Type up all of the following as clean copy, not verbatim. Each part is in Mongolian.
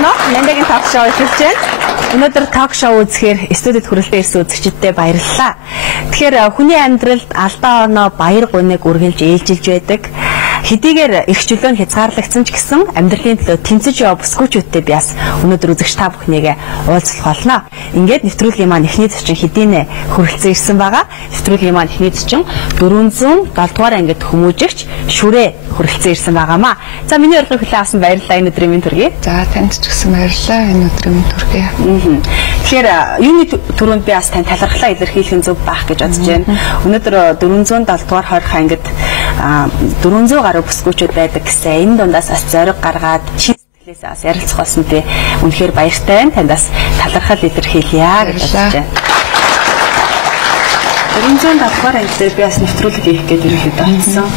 байна уу? Нэндэгийн ток шоу эхэлж байна. Өнөөдөр ток шоу үзэхээр студид хүрэлтэн ирсэн үзэгчдээ баярлалаа. Тэгэхээр хүний амьдралд алдаа оноо баяр гуниг үргэлж ээлжилж байдаг. Хэдийгээр эрх чөлөө нь хязгаарлагдсан ч гэсэн амьдралын төлөө тэмцэж яваа бүсгүүчүүдтэй би бас өнөөдөр үзэгч та бүхнийгээ уулзах болно. Ингээд нэвтрүүлгийн маань эхний зочин хэдийнэ хүрэлцэн ирсэн байгаа. Нэвтрүүлгийн маань эхний зочин 407 дугаар ангид хүмүүжигч Шүрээ хүрэлцэн ирсэн байгаамаа. За миний урилгыг хүлээн авсан баярлалаа энэ өдрийн минь төргий. За танд ч гэсэн баярлалаа энэ өдрийн минь төргий. Тэгэхээр юуны түрүүнд би бас тань талархлаа илэрхийлэх зөв байх гэж бодож байна. Өнөөдөр 407 дугаар хорих ангид 400 гаруй бүсгүүчүүд байдаг гэсэн. Энэ дундаас бас зориг гаргаад шин сэтгэлээс бас ярилцах болсон би үнэхээр баяртай байна. Танд бас талархал илэрхийлье гэж бодож байна. 407 дугаар ангид би бас нэвтрүүлэг хийх гэж ерөнхийдөө болсон.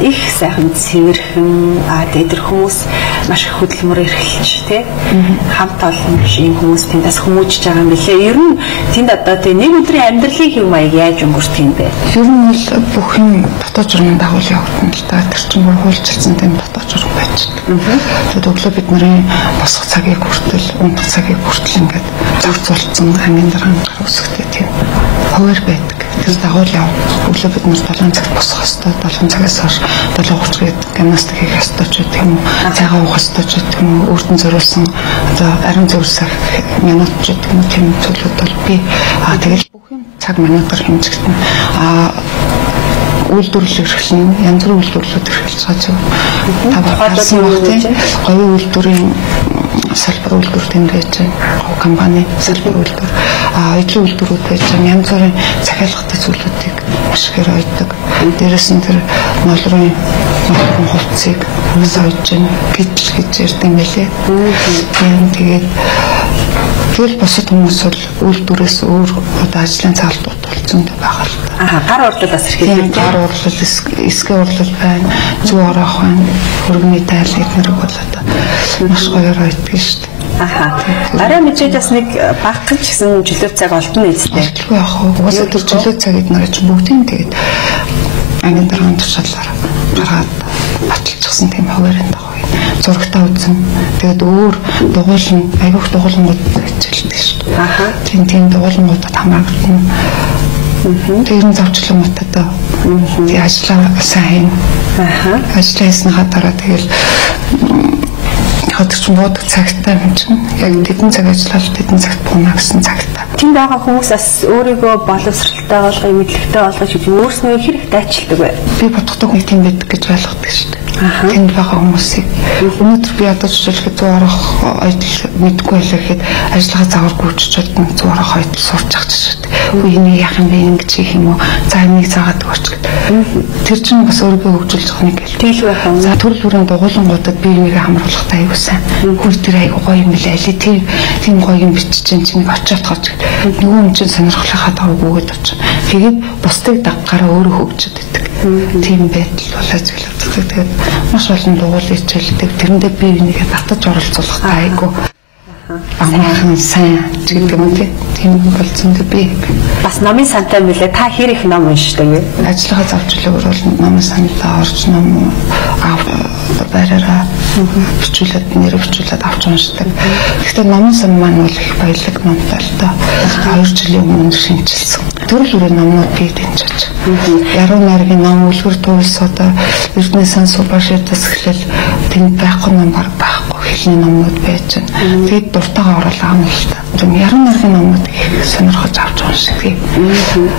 Их сайхан цэвэрхэн тэр хүмүүс маш их хөдөлмөр эрхэлж тий хамт олон ийм хүмүүс тэндээс хүмүүжж байгаа юм билээ. Ер нь тэнд одоо тий нэг өдрийн амьдралын хэв маяг яаж өнгөрөх юм бэ? Ер нь бол бүх юм дотоод журмын дагуул явагдана л да. Тэр чинь бүр хуульчилсан тийм дотоод журм байж байгаа. Тэгээд өглөө бид нарын босох цагийг хүртэл, унтах цагийг хүртэл ингээд зурцуулсан хамгийн дараан гар үсгтэй тийм хуваар байдаг. Тэр дагуул яв. Өглөө бид нар 7 цагт босох хэвээр 7 цагаас хойш 7:30-д гимнастик хийх хэвээр ч гэх юм уу. Цагаан уух хэвээр ч гэх юм уу. Өөртөө зориулсан одоо ариун зөвсөх минут ч гэх юм уу тийм зүйлүүд бол би тэгэл бүх юм цаг минутаар хэмжигдэн үйлдвэрлэл эрхлэн янз бүрийн үйлдвэрлэлүүд эрхэлж байгаа зү. Та бодсон баг тийм говийн үйлдвэрийн салбар үйлдвэр тэмдэж байгаа компани салбар үйлдвэр эдгээр үйлдвэрүүд байж байгаа янз бүрийн захиалгатай зүйлүүдийг маш ихээр ойдог. Дээрээс нь тэр ноолрын хувцсыг сойж гэж ярьдаг юм билээ. Тэгээд тэгэл босод хүмүүс бол үйлдвэрээс өөр одоо ажлын цаалтууд болсон байгаа л да. Гар урлал бас эрхэлдэг. Гар урлал, эсгэн урлал байна, зүү ороох байна, хөргөний тайл эднэрэг бол одоо маш гоёор ойддаг шүү дээ. Арай мэдээд бас нэг багхан ч гэсэн чөлөө цаг олдно үстэй. Олдгүй яах вэ? Угаасаа тэр чөлөө цаг эднэр чинь бүгдийн тэгээд ангин дараан тушаалаар гаргаад баталчихсан тийм хуваарийн дагуу зурагтаа үзэн тэгээд өөр дугуйлан айгүйх дугуйлангууд хичээлдэг шүү дээ. Тийм дугуйлангуудад хамаарсан. Тэр нь завчлан мутад тий ажиллаа сайн. Ажиллаа хийснийхаа дараа тэгэл хатч мод цагтаа юм чинь яг тэдэн цаг ажиллаад тэдэн цагт бууна гэсэн цагтаа. Тэнд байгаа хүмүүс бас өөрийгөө боловсралтай болгох, мэдлэгтэй болгох гэж өөрснөө хэрэг дайчилдаг бай. Би бодохдаг хүн тийм байдаг гэж ойлгодог шүү дээ. Тэнд байгаа хүмүүсийг өнөөдөр би одоо жишээлбэл зүү орох ойдл мэдгүй байлаа гэхэд ажиллагаа заваргүй чичээд зүү орох ойдл сурч ах шүү дээ. Үений яах юм бэ ингэж хийх юм уу? За энийг заагаад өгөөч гэдэг. Тэр чинь бас өөрийгөө хөгжүүлж байгаа нэг л. Тэгэл байх юм. За төрөл бүрийн дугуулангуудад би энийг хамруулах аюу сайн. Хөр тэр аюу гоё юм билээ. Тийм гоё юм бичиж чинь очиод гооч гэдэг. Нөгөө юм чинь сонирхлынхаа дагуу өгөөд очив. Тэгээд бусдыг дагахаараа өөрөө хөгжөд идэг. Тийм байдал болоо зүйлэгддэг. Тэгээд маш олон дугуйл хичээлдэг. Тэрэндээ би энийгээ татаж оролцуулах айгу амархан сайн гэдэг юм тийм болсон дээ би. Бас номын сантай мөлий та хэр их ном уншдаг вэ? Ажиллагаа завчлаагаар бол номын сантаа орж ном бариараа бичүүлээд нэр бичүүлээд авч уншдаг. Гэхдээ номын сан маань бол их баялаг номтой л доо. 2 жилийн өмнө шинжилсэн. Төрөл бүрийн номнууд би дэмжиж. Яруу найргийн ном, үлгэр туульс одоо Эрдэнэ сан Субашидас эхлэл тэнд байхгүй ном байхгүй хэлний номнууд байж байна. Тэгээд дуртайгаа оруулаа юм л та. Яруу найргийн номнууд их сонирхож авч уншдаг.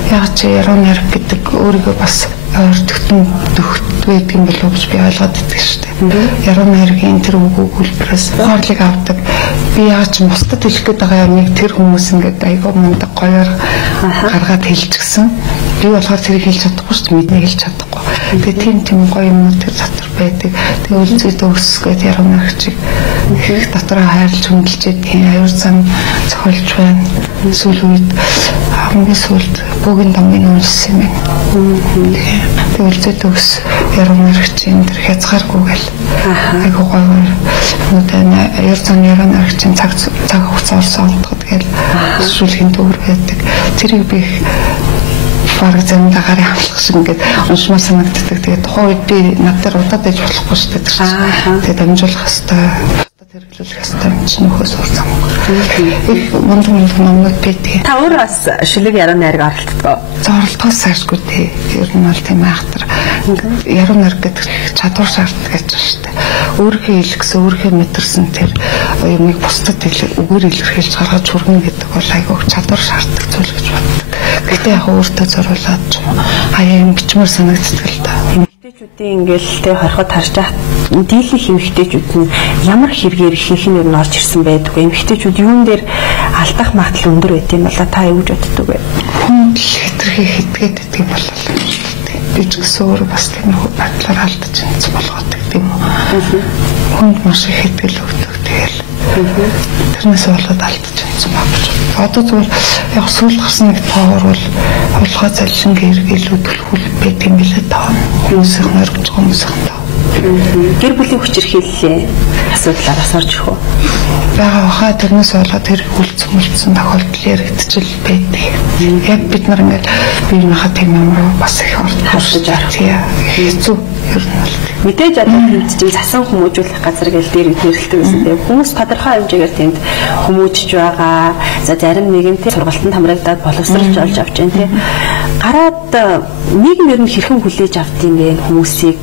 Яг чи яруу найр гэдэг өөрийгөө бас ойртогтон байдаг юм болов уу гэж би ойлгоод байдаг шүү дээ. Яруу найргийн тэр өгүүлбэрээс ухаарлыг авдаг. Би яаж ч бусдад хэлэх гээд байгаа юм тэр хүмүүс ингээд айгаа мундаг гоёор гаргаад хэлчихсэн. Би болохоор тэрийг хэлж чадахгүй шүү дээ. Мэднийг хэлж чадахгүй. Тэгээ тийм гоё юмнууд тэр дотор байдаг. Тэгээ үлзий төгсгөөд яруу найрчиг их дотороо хайрлж хөндлөж идэх аюур зам зохиолч байна. Сүүл үед хамгийн сүүлд бөгийн домгийн уншсан юм байна. Тэгээ үлзий төгс яруу найрчиг тэр хязгааргүйгээл айгуу гоё өнөөдөр аюур зам яруу найрчиг цаг хугацаа орсон гэдгээл сүүлхийн төгөр байдаг. Тэрийг би бараг зэмдэ гарын хамлах шиг ингээд уншмаар санагддаг. Тэгээд тухайн үед би над дээр удаад ээж болохгүй шүү дээ. Тэгээд дамжуулах хэвээр хөгжүүлэх ёстой юм чинь нөхөөс урсан. Их мундаг номнууд байдаг. Та өөрөө бас шүлэг яруу найраг оролцдог. Зорилтоос сайшгүй тий. Ер нь бол тийм айхтар. Яруу найраг гэдэг чадвар шаарддаг гэж байна шүү дээ. Өөрийнхөө илгэсэн, өөрийнхөө мэдэрсэн тэр юмыг бусдад үгээр илэрхийлж гаргаж хүргэнэ гэдэг бол айгүй чадвар шаарддаг зүйл гэж боддог. Гэхдээ яг өөртөө зориулаад хаяа юм бичмээр санагддаг л да. Эмэгтэйчүүдийн ингээл тэг хорхот харж байгаа дийлэнх эмэгтэйчүүд нь ямар хэрэгээр ихэнх нь орж ирсэн байдаг вэ? Эмэгтэйчүүд юун дээр алдах магадлал өндөр байт юм болоо та юу гэж боддог вэ? Хүн хэтэрхий хэтгээд байдаг юм болоо л юм шиг тийм. Би ч гэсэн өөрөө бас тиймэрхүү байдлаар алдаж байгаа болгоод гэдэг юм уу? Хүнд маш их хэтгэл өгдөг тэгэл. Тэрнээс болоод алдаж байгаа юм байна. Одоо зүгээр яг сүүл гарсан нэг тоогоор бол хулгай залшин гэргэлүүд төлхөл байт юм билээ таа. Хүмүүсийн нэрвж хүмүүсийн таа. Гэр бүлийн хүч хэрхэллээ асуудлаараас орж ирэх үү? Бага хаа тэрнээс болоод тэр хүлцэн тохиолдол яригдчихл байдаг. Яг бид нар ингээд биенийхээ тэм юм руу бас их орж арчаа. Хэцүү ер нь бол. Мэдээж одоо тэнд чинь засан хүмүүжүүлэх газар гэж дээр нэрлэлтэй байсан тийм. Хүмүүс тодорхой хэмжээгээр тэнд хүмүүжж байгаа. За зарим нэгэн тийм сургалтанд хамрагдаад боловсруулж олж авч байна тийм. Гараад нийгэм ер нь хэрхэн хүлээж авдığım бэ хүмүүсийг.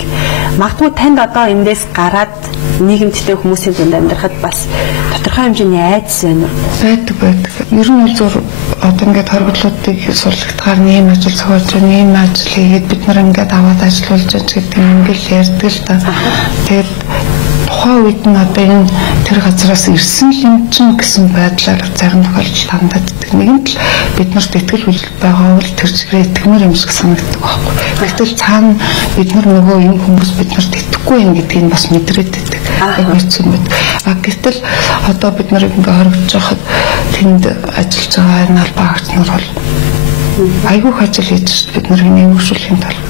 Магадгүй танд одоо эндээс гараад нийгэмдтэй хүмүүсийн дунд амьдрахад бас тодорхой хэмжээний айдас байна уу? Байдаг. Ер нь бол зур одоо ингээд хоригдлуудыг сурлагтгаар нэм ажил зохиолж, нэм ажил хийгээд бид нар ингээд аваад ажиллуулж байгаа гэдэг юм ингээл ярьдаг л да. Тэгээд тухайн үед нь одоо энэ тэр газараас ирсэн юм чинь гэсэн байдлаар зарим тохиолдолд ханддаг. Нэгэнт л бид нарт итгэл хүлэл байгаа бол тэр чигээр итгэмэр юм шиг санагддаг байхгүй. Гэтэл цаана бид нар нөгөө энэ хүмүүс бид нарт итгэхгүй юм гэдгийг бас мэдрээд байдаг. Яг хэцүү мэд. Гэтэл одоо бид нар ингээ хоригдож байхад тэнд ажиллаж байгаа энэ албаагч нар бол айгүйх ажил хийж бид нар нэмэгшүүлэхийн тулд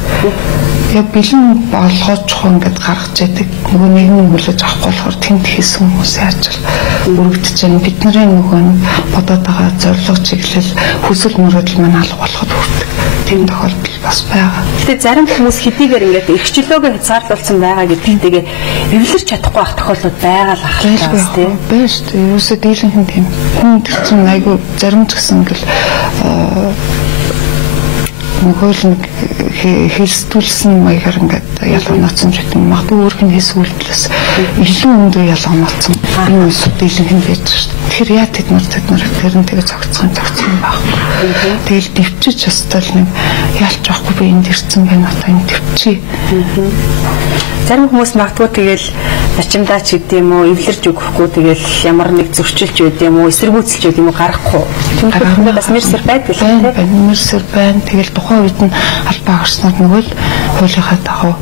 яг бэлэн болгож ингээд гаргаж яадаг нөгөө нэгэн хүлээж авахгүй болохоор тэнд хийсэн хүмүүсийн ажил өргөдөж байна. Бидний нөгөө бодоод байгаа зорилго чиглэл хүсэл мөрөөдөл маань алга болоход хүрдэг. Тийм тохиолдол бас байгаа. Гэтэ зарим хүмүүс хэдийгээр ингээд эрхчлөөгөө хязгаарлуулсан байгаа гэдэгтэйгээ эвлэрч чадахгүй байх тохиолдлууд байгаа л ахлаа тийм. Байна шүү дээ. Юусоо дийлэнхэн тийм. Хүн тэр чинь айгүй зарим ч гэсэн ингээл нөгөө л хэлсдүүлсэн маягаар ингээд ялгаа ноцсон гэдэг юм. Магадгүй өөрх нь хийсэн үйлдэлээс илүү өндөр ялгаа ноцсон энэ дийлэнхэн байж шүү дээ. Тэгэхээр яа тэд нар тэр нь тэгээ зогцсон байхгүй. Тэгэл дэвчиж өстой л нэг ялч байхгүй би энд ирсэн байна одоо энэ дэвчий. Зарим хүмүүс магадгүй тэгэл зочимдаа ч гэдэг юм уу эвлэрж өгөхгүй тэгэл ямар нэг зөрчилж өгд юм уу эсэргүүцэлж өгд юм уу гарахгүй. Түүнээс бас нэрсэр байдаг л тийм. Нэрсэр байна. Тэгэл тухайн үед нь албаагч нар нөгөө л хуулийнхаа дагуу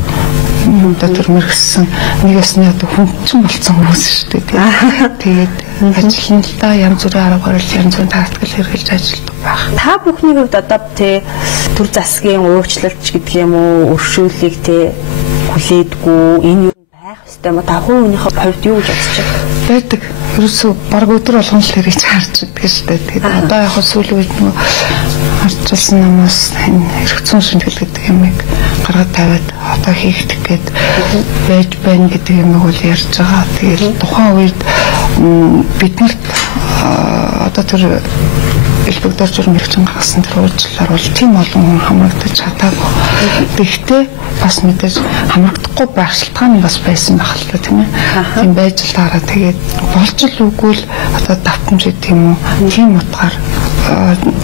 тэр мэргэсэн нэг ясны одоо хүнчин болсон хүмүүс шүү дээ. Тэгээд ажиллана л да янз бүрийн аргаар л янз бүрийн тактикл хэрэгжилж ажилладаг байх. Та бүхний хувьд одоо тэ төр засгийн өөрчлөлт гэдэг юм уу өршөөлийг тэ хүлээдгүй энэ юу байх ёстой юм та хувийнхээ хувьд юу гэж бодож байна? Байдаг. Ерөөсөө баг өдөр болгон л хэрэгж харж байдаг шүү дээ. Тэгээд одоо яг сүүлийн үед нөгөө харжсан намаас энэ хэрэгцэн шинтгэл гэдэг юмыг гаргаад тавиад одоо хийгдэх гээд байж байна гэдэг юмыг бол ярьж байгаа. Тэгээд тухайн үед биднэрт одоо тэр элбэгдэр журам хэрэгжин гаргасан тэр уучлалаар бол тийм олон хүн хамрагдаж чадаагүй. Гэхдээ бас мэдээж хамрагдахгүй байх шалтгаан бас байсан байх л та тийм ээ. Тийм байж л таараа тэгээд болж л үгүй л одоо давтамж гэдэг юм уу тийм утгаар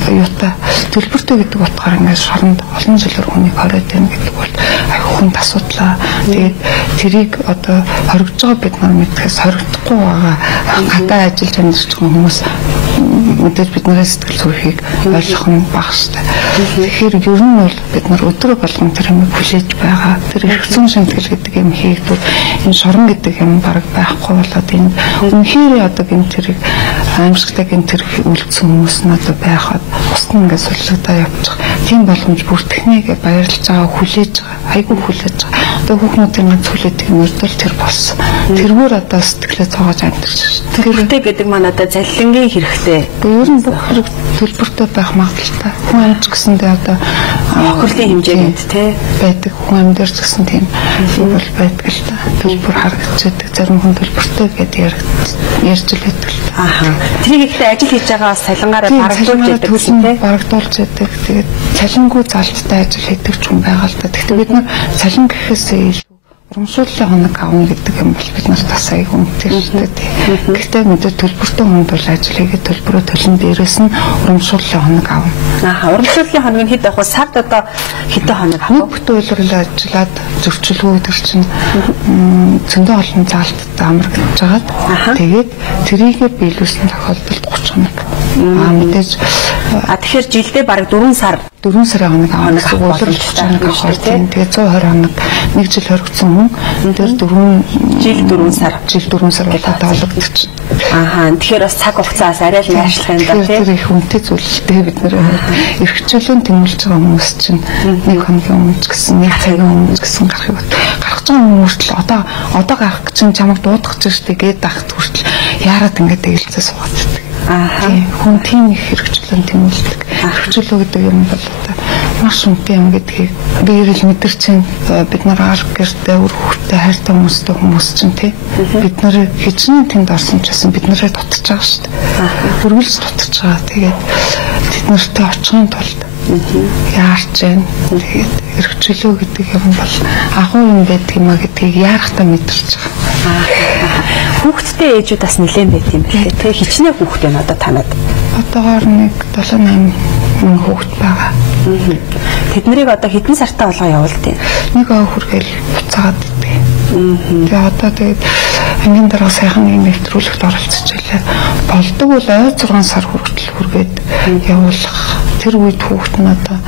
юутай төлбөртэй гэдэг утгаар ингээд шоронд олон жилээр хүнийг хориод байна гэдэг бол аюу хүнд асуудлаа. Тэгээд тэрийг одоо хоригдж байгаа бид нар мэдхээс хоригдохгүй байгаа гадаа ажиллаж амьдарч байгаа хүмүүс мэдээж бидний сэтгэл зүрхийг ойлгох нь бага штэ. Тэгэхээр ер нь бол бид нар өдрө болгон тэр юм хүлээж байгаа. Тэр хэрэгцэн шинтгэл гэдэг юм хийгдвэл энэ шорон гэдэг юм баг байхгүй болоод энэ үнэхээр одоо гэмт тэрийг аимшигтай гэмт тэр үлдсэн хүмүүс нь одоо байхад бусд нь ингээд суллагдаа явчих. Тийм боломж бүртгэхнийгээ баярлж байгаа хүлээж байгаа. Айгүй хүлээж байгаа. Одоо хүүхнүүдийн ганц хүлээдэг мөрдөл тэр болсон. Тэргээр одоо сэтгэлээ цоогож амьдарч шүү. Хэрэгтэй гэдэг маань одоо заллингийн хэрэгтэй. Ер нь бүх хэрэг төлбөртэй байх магадлалтай. Хүн амьд гэсэндээ одоо хохирлын хэмжээнд тий байдаг. Хүн амьд гэсэн тийм бол байдаг л та. Төлбөр харагдчихдаг. Зарим хүн төлбөртэй гэдэг ярьж л байдаг л та. Аха. Тэрийг ихтэй ажил хийж байгаа бас цалингаараа барагдуулж байдаг тийм тий. Барагдуулж байдаг. Тэгээд цалингүй залттай ажил хийдэг ч хүн байгаа л та. Гэхдээ бид нар цалин гэхээсээ илүү урамшууллын хоног авна гэдэг юм бол бид нарт бас аяг үнэтэй шүү дээ. Гэхдээ мэдээ төлбөртэй хүнд бол ажил хийгээд төлбөрөө төлн дээрээс нь урамшууллын хоног авна. Ааха, урамшууллын хоног нь хэд авах вэ? Сард одоо хэдэн хоног авах вэ? Бүгд үйлрэл ажиллаад зөрчилгүй төр чинь зөндөө олон залттай амрагдаж байгаад тэгээд тэрийгэ биелүүлсэн тохиолдолд 30 хоног. Мэдээж тэгэхээр жилдээ бараг 4 сарын хоног авах боловч тэгээд 120 хоног 1 жил хоригдсон хүн тэр 4 сар болоод олгогдчих. Ааха. Тэгэхээр бас цаг хугацаас арай л яашлах юм да тийм. Тэр их үнэтэй зүйлтэй бид нэр эрхчлэн тэмүүлж байгаа хүмүүс чинь 1 хоногийн өмнө ч гэсэн 1 цагийн өмнө ч гэсэн гарах байгаа хүмүүст л одоо гарах гэж чамайг дуудах гэж штэ гээд ахт хүртэл яарад ингэж ээлжээ суугаад байдаг. Ааха. Хүн тийм их хэрэгчлэн тэмүүлдэг. Хэрэгчлөө гэдэг юм бол одоо маш үнэтэй юм гэдгийг биерэл мэдэрч бид нар гэртээ үр хөвгтэй хайртай хүмүүс чинь тий бид нар хичнээн тэнд орсон ч гэсэн бид нарыг дутж байгаа шүү дээ. Хөргөлж дутж байгаа. Тэгээд тэд нартай очихын тулд яарч байна. Тэгээд хэрэгчлөө гэдэг юм бол агуу юм байдаг юм а гэдгийг яарахтаа мэдэрч байгаа. Хүүхдтэй ээжүүд бас нэлээд байт юм байна. Тэ хичнээн хүүхд байна одоо танад. Одоогоор нэг 7-8 хүн хүүхд байгаа. Тэд нарыг одоо хэдэн сартаа болгоо явуулдаг. Нэг хүргээл буцаагаад идэв. Тэгээ одоо тэгээд ангийн дараа сайхан нэг нэвтрүүлэгт оролцож байлаа. Болдог бол ой 6 сар хүртэл хүргээд явуулах. Тэр үед хүүхд нь одоо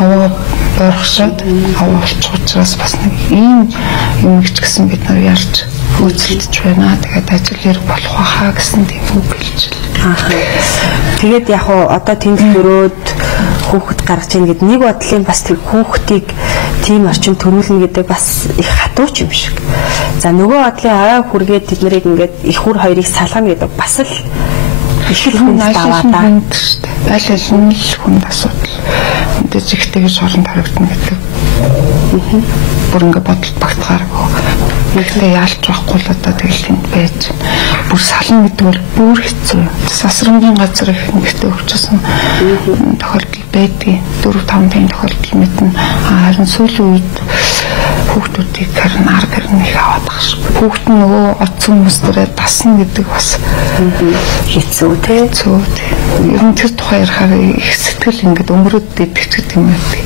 аваа бойрхшаад аваа болчих учраас бас нэг ийм юм ч гэсэн бид нар ярьж хөөцөлдөж байна. Тэгээд ажил хэрэг болох байхаа гэсэн тийм үг хэлж байна. Тэгээд яг одоо тэнд төрөөд хүүхэд гаргаж ийн гэд нэг бодлын бас тэр хүүхдийг тийм орчин төрүүлнэ гэдэг бас их хатууч юм шиг. За нөгөө бодлын аваа хүргээд тэд нарыг ингээд их хүр хоёрыг салгана гэдэг бас л их л хүн даваа та. Аль аль нь л хүнд асуудал. Мэдээж ихтэйгээс оронд харагдана гэдэг. Бүр ингээд бодолд багтгааргүй. Нэгтэй яалч байхгүй л одоо тэгэл тэнд байж бүр сална гэдэг бол бүр хэцүү. Сасрангийн газар их нэгтэй өгчсэн тохиолдол байдгийг 4-5 тийм тохиолдол мэднэ. Харин сүүлийн үед хүүхдүүдийг харин арга барил их аваад байгаа шүү. Хүүхд нь нөгөө оцсон хүмүүс дээрээ дасна гэдэг бас хэцүү тий. Ер нь тэр тухай ярихаар их сэтгэл ингээд өнгөрөөд идэх гэдэг юм байдаг.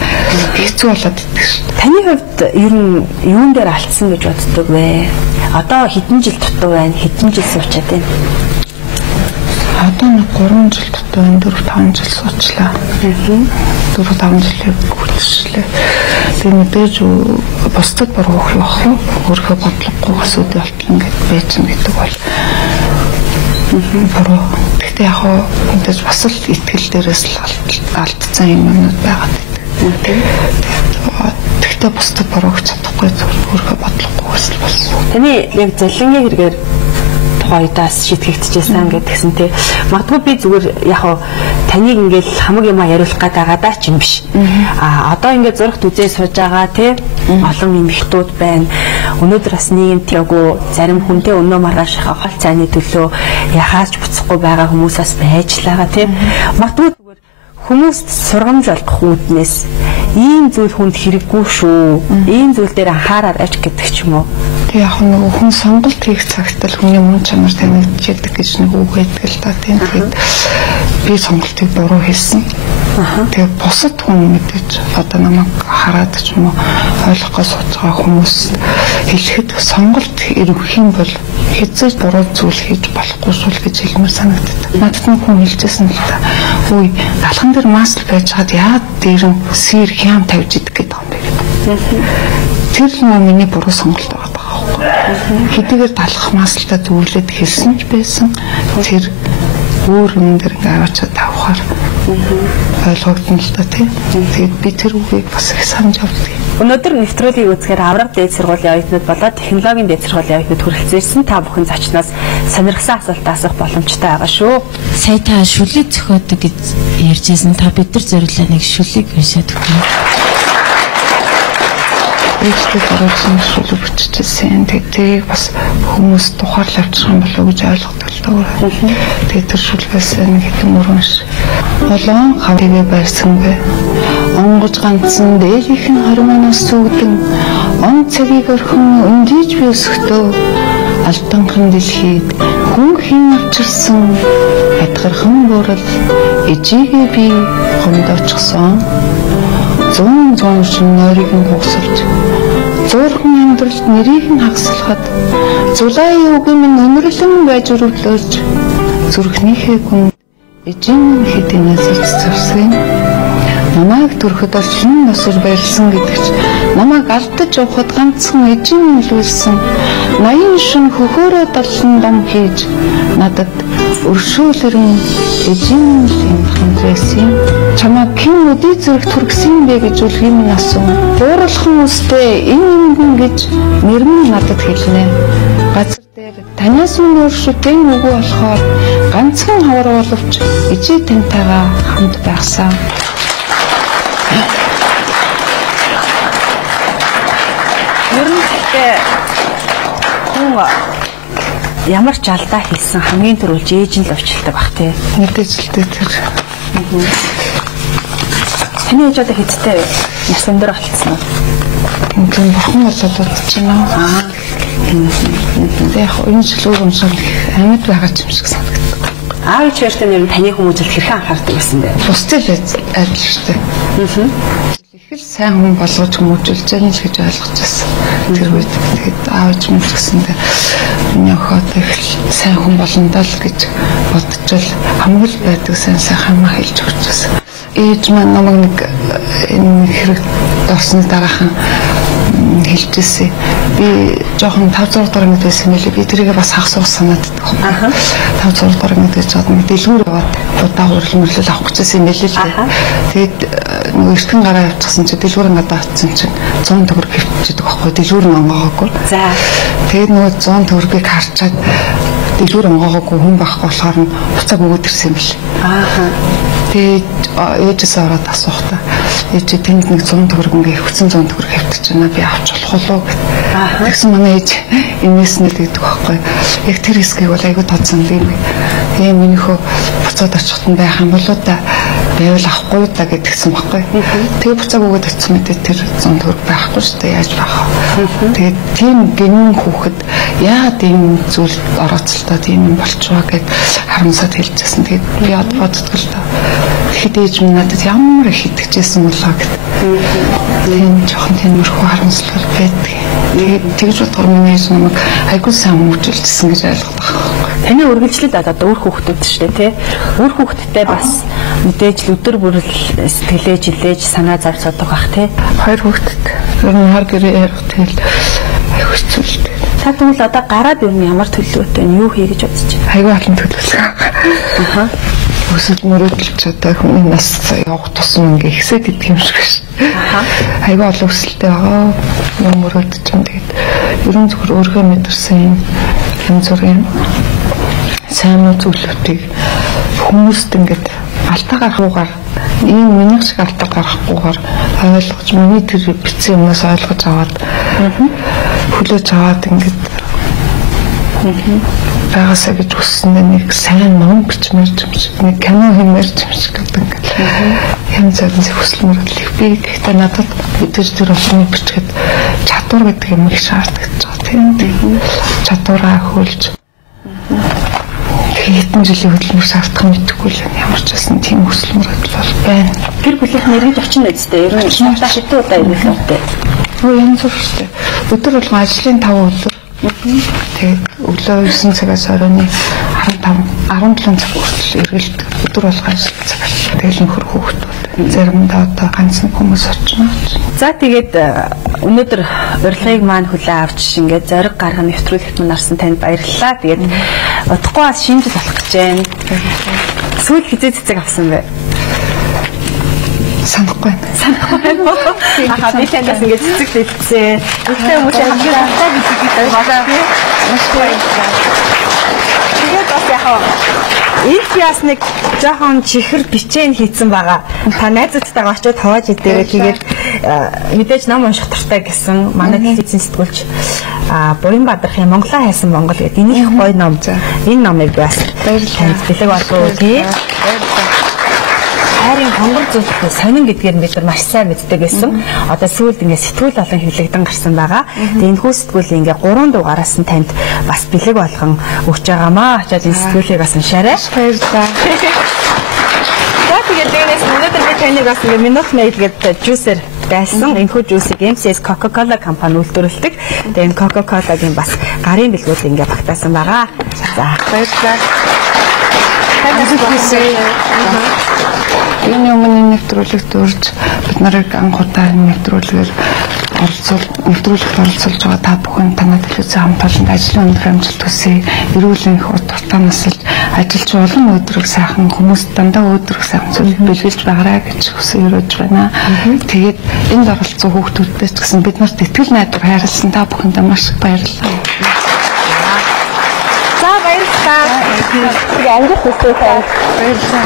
Хэцүү болоод идэх шүү. Таны хувьд ер нь юун дээр алдсан гэж боддог вэ? Одоо хэдэн жил дутуу байна? Хэдэн жил суучаад байна? Одоо нэг 3 жил дутуу байна. 4-5 жил суучлаа. 4-5 жилийн хүрчлээ. Тэгээ мэдээж бусдад буруу явах юм. Өөрөө бодлогоогоос үүдээ болтол ингээд байсан гэдэг бол буруу. Гэхдээ яг мэдээж бас л итгэл дээрээс л алдсан юмнууд байгаа гэдэг. Гэхдээ бусдад буруу гэж чадахгүй өөрөө бодлогоогоос л болсон. Таны яг залингийн хэрэгээр тухайдаас шийтгэгдчихсэн гэдгсэн тий. Магадгүй би зүгээр яг таныг ингээд хамаг юм яриулах гэдэг даа ч юм биш. Одоо ингээд зурагт үзээ сууж байгаа тий. Олон эмэгтүүд байна. Өнөөдөр бас нийгэмд яггүй зарим хүнтэй өнөө маргааш хавхал цааны төлөө яхаач буцахгүй байгаа хүмүүсээс байж л байгаа тий. Магадгүй зүгээр хүмүүст сургамж олгох үүднээс ийм зүйл хүнд хэрэггүй шүү. Ийм зүйл дээр анхаарал авч гэдэг ч юм уу. Тэг яг нэг хүн сонголт хийх цагт л хүний мөн чанар танигдчихдаг гэж нэг үг байдаг л да тийм. Тэгээд би сонголтыг буруу хийсэн. Тэгээд бусад хүн мэдээж одоо намайг хараад ч юм уу ойлгохоос сууж байгаа хүмүүс хэлэхэд сонголт эргэх юм бол хэзээ буруу зүйл хийж болохгүй шул гэж хэлмээр санагддаг. Надад нэг хүн хэлжсэн л да. Үй галхан дээр масл байж хаад яад дээр нь сэр хям тавьж идэх гэдэг юм бэ. Тэр л миний буруу сонголт байгаа байхгүй. Хэдийгээр талах маслтаа зөвлөд хэлсэн ч байсан. Тэр өөр юм дээр аваачаа тавхаар ойлгогдсон л та тийм. Тэгээд би тэр үгийг бас их санаж авдаг. Өнөөдөр нэвтрүүлгийг үзэхээр авраг дээд сургуулийн оюутнууд болоод технологийн дээд сургуулийн оюутнууд хүрэлцээрсэн та бүхэн зочноос сонирхсан асуулт асуух боломжтой байгаа шүү. Сая та шүлэг зохиодог гэж ярьжсэн. Та бид нар зориулаа нэг шүлэг уншаад өгнө. Ээжтэй гаргасан шүлэг биччихсэн. Тэгээд бас хүмүүс тухайрлаж авчих юм болов уу гэж ойлгодог л дөө. Тэгээд тэр шүлгээс нэг хэдэн мөрөн шиг. Олон хаврыг барьсангүй. Онгож ганцсан дээлийнхэн хормоноос сүгдэн он цагийг орхон өндийж би өсөхдөө алданхан дэлхийд хүн хин авчирсан адгархан бүрэл ижигээ би гондоочсон. Зүүн шин нойрыг нь хугасалж зөөрхөн амьдралд нэрийг нь хагасалхад зулай үгүй минь өнөрлөн байж өрөвлөж зүрхнийхээ гүн эжин хэдийнээс цэцэрсэн. Намайг төрөхөд шин носож барьсан гэдэгч намайг алдаж явахад ганцхан эжин илүүлсэн 80 шин хөхөөрөө далсан дом хийж надад өршөөлөрн эжин хэмжээсэн. Чамайг хэн өдий зэрэг төргсөн бэ гэж үлгий минь асуув. Уурлахын үстэй энэ ингэн гэж нэрмэн надад хэлнэ. Газар дээр танаас минь өршөтэй үгүй болохоор ганцхан хавар боловч ижээ таньтайгаа хамт байхсан. Ер нь гэхдээ хүн ямар ч алдаа хийсэн хамгийн түрүүлж ээж нь л өвчлөлтэй баг тий. Мэдээж л дээ тэр. Таны ээж одоо хэдтэй вэ? Насан дээр болцсон уу? Ингээд бурхан болоод бодчихно. Яг энэ жилүүд уншаад амьд байгаа юм шиг санагдав. Аав чиртэн ер нь таны хүмүүжил хэрхэн анхаардаг байсан бэ? Бусдад адил шүү дээ. Их л сайн хүн болгож хүмүүжүүлж байгаа л гэж ойлгож байсан. Тэр үед тэгээд аавч мөн гэсэндээ миний охид их сайн хүн болно даа л гэж бодчихвол хамгийн байдаг сайн хамаа хэлж өгч байсан. Ээж маань намайг нэг энэ хэрэг дорсны дараахан хэлжсэн. Би жоохон 5-6 дараагийн байсан мэлээ. Би тэрийг бас хагас ус санаад байдаг. 5-6 дараагийн гэж бодсон. Дэлгүүр яваад удаа хөрлөмөрлөл авах гэжсэн юм билээ л дээ. Тэгээд нөгөө эртхэн гараа явчихсан чи дэлгүүрийн гадаа очсон чинь 100 төгрөг хэвчээдэг байхгүй. Дэлгүүр нь онгоогоогүй. За. Тэгээд нөгөө 100 төгрөгийг харчаад дэлгүүр онгоогоогүй хүн байхгүй болохоор буцааг өгөөд ирсэн юм билээ. Тэгээд ээжээс ороод асуухтаа ээж тэнд нэг 100 төгрөг ингээ хүчсэн 100 төгрөг хэвтэж байна би авч болох уу гэд. Тэгсэн манай ээж энэс нь тэгдэг байхгүй. Яг тэр хэсгийг бол айгүй тооцсон юм. Минийхөө буцаад очихт нь байх юм болоо да байвал авахгүй да гэдгсэн байхгүй. Тэгээ буцааг өгөөд очсон мэдээ тэр 100 төгрөг байхгүй шүү дээ яаж байх вэ? Тэгээд тийм гинэн хүүхэд яагаад ийм зүйл орооцолтой тийм болчихваа гэд харамсаад хэлжсэн. Тэгээд би боддгоо л да. Хэд ээж минь надад ямар их итгэжсэн болоо гэд. Тийм жоохон тиймэрхүү харамслал байдаг. Тэгээд тэгж бодохоор миний ээж намайг айгүй сайн хүмүүжүүлсэн гэж ойлгох байхгүй. Таны үргэлжлэлд одоо өөр хүүхдүүд шүү дээ тий. Өөр хүүхдтэй бас мэдээж л өдөр бүр сэтгэлээ жилээж санаа зовж суудаг бах тий. Хоёр хүүхдтэй. Ер нь хар гэрээ ярих тэгэл айгүй хэцүү. Та тэгвэл одоо гараад ер нь ямар төлөвлөгөөтэй юу хий гэж бодож байна? Айгүй олон төлөвлөгөө. Өсөж мөрөдөлж одоо хүний нас явах тусам ингээ ихсээд идэх юм шиг байна. Айгүй олон өсөлттэй байгаа. Юм мөрөдөж юм тэгээд ерөн зөвхөн өөргөө мэдэрсэн юм зүрийн сайн зүйлүүдийг хүмүүст ингээд алтаа гарахгүйгээр ийм миний шиг алтаа гарахгүйгээр ойлгож миний тэр бичсэн юмнаас ойлгож аваад хүлээж аваад ингээд байгаасаа гэж хүссэн нэг сайн ном бичмээр юм шиг нэг кино хиймээр юм шиг гэдэг ингээд юм зөвхөн хүсэл мөрөдлөх би гэхдээ надад мэдээж тэр олонний бичгээд чадвар гэдэг юм их шаардлагатай байгаа тийм чадвараа хөлж хэдэн жилийн хөдөлмөр сартах мэдхгүй л ямар ч байсан тийм хүсэл мөрөдөл бол байна. Гэр бүлийнх нь эргэж очих нэсттэй ер нь шуутаа шитүү удаа ирэх юмтэй. Янз бүртэй. Өдөр болгон ажлын 5 өдөр. Тэгээд өглөө 9 цагаас оройн 17 цаг хүртэл эргэлдэг. Өдөр болгон ажлын цаг. Тэгэл нөхөр хүүхдүүд. Заримдаа одоо ганц нэг хүмүүс очно. За тэгээд өнөөдөр урилгыг маань хүлээн авч ингээд зориг гаргах нэвтрүүлэгт мань орсон танд баярлалаа. Тэгээд удахгүй бас шинжил болох гэж байна. Сүүл хизээ цэцэг авсан бэ? Санахгүй байна. Ахаа би танаас ингэж цэцэг дэлгэсэн. Ихтэй хүмүүсийн хамгийн хатаа бичих болоо. Тэгээд бас яхаа энд яас нэг жоохон чихэр бичээн хийцэн байгаа. Та найзуудтайгаа очиод хавааж идээрээ тэгээд мэдээж ном унших туртай гэсэн манай телевизэн сэтгүүлч Буянбаатарын Монголоо хайсан Монгол гэдэг энийг гоё ном. Энэ номыг бас танд бэлэг болов тий. Харин хонгор зүйлтэй сонин гэдгээр бид нар маш сайн мэддэг байсан. Одоо сүүлд ингээд сэтгүүл болон хэвлэгдэн гарсан байгаа. Тэгээд энэ хүү сэтгүүлийн ингээд 3 дугаараас нь танд бас бэлэг болгон өгч байгаамаа. Очоод энэ сэтгүүлийг бас уншаарай. Баярлалаа. Тэгээд дээрээс өнөөдөр би таныг бас ингээд Minute Maid гэдэг жүүсээр байсан. Энэхүү жүүсийг MCS Coca-Cola компани үйлдвэрлэдэг. Тэгээд энэ Coca-Cola-гийн бас гарын бэлгүүд ингээд багтаасан байгаа. За баярлалаа. Энэ өмнө нэвтрүүлэгт урьж бид нарыг анх удаа нэвтрүүлгээр нэвтрүүлэгт оролцуулж байгаа та бүхэн танай телевизэн хамт олонд ажлын өндөр амжилт хүсье. Эрүүл энх уртаа насалж ажиллаж олон өдрөг сайхан хүмүүс дандаа өдрөг сайхан зүйл бэлгэлж байгаарай гэж хүсэж өрөөж байна. Тэгээд энд оролцсон хүүхдүүдтэй ч гэсэн бид нарт итгэл найдвар хайрлсан та бүхэндээ маш их баярлалаа. За баярлалаа. Тэгээ англи хэлтэй баярлалаа.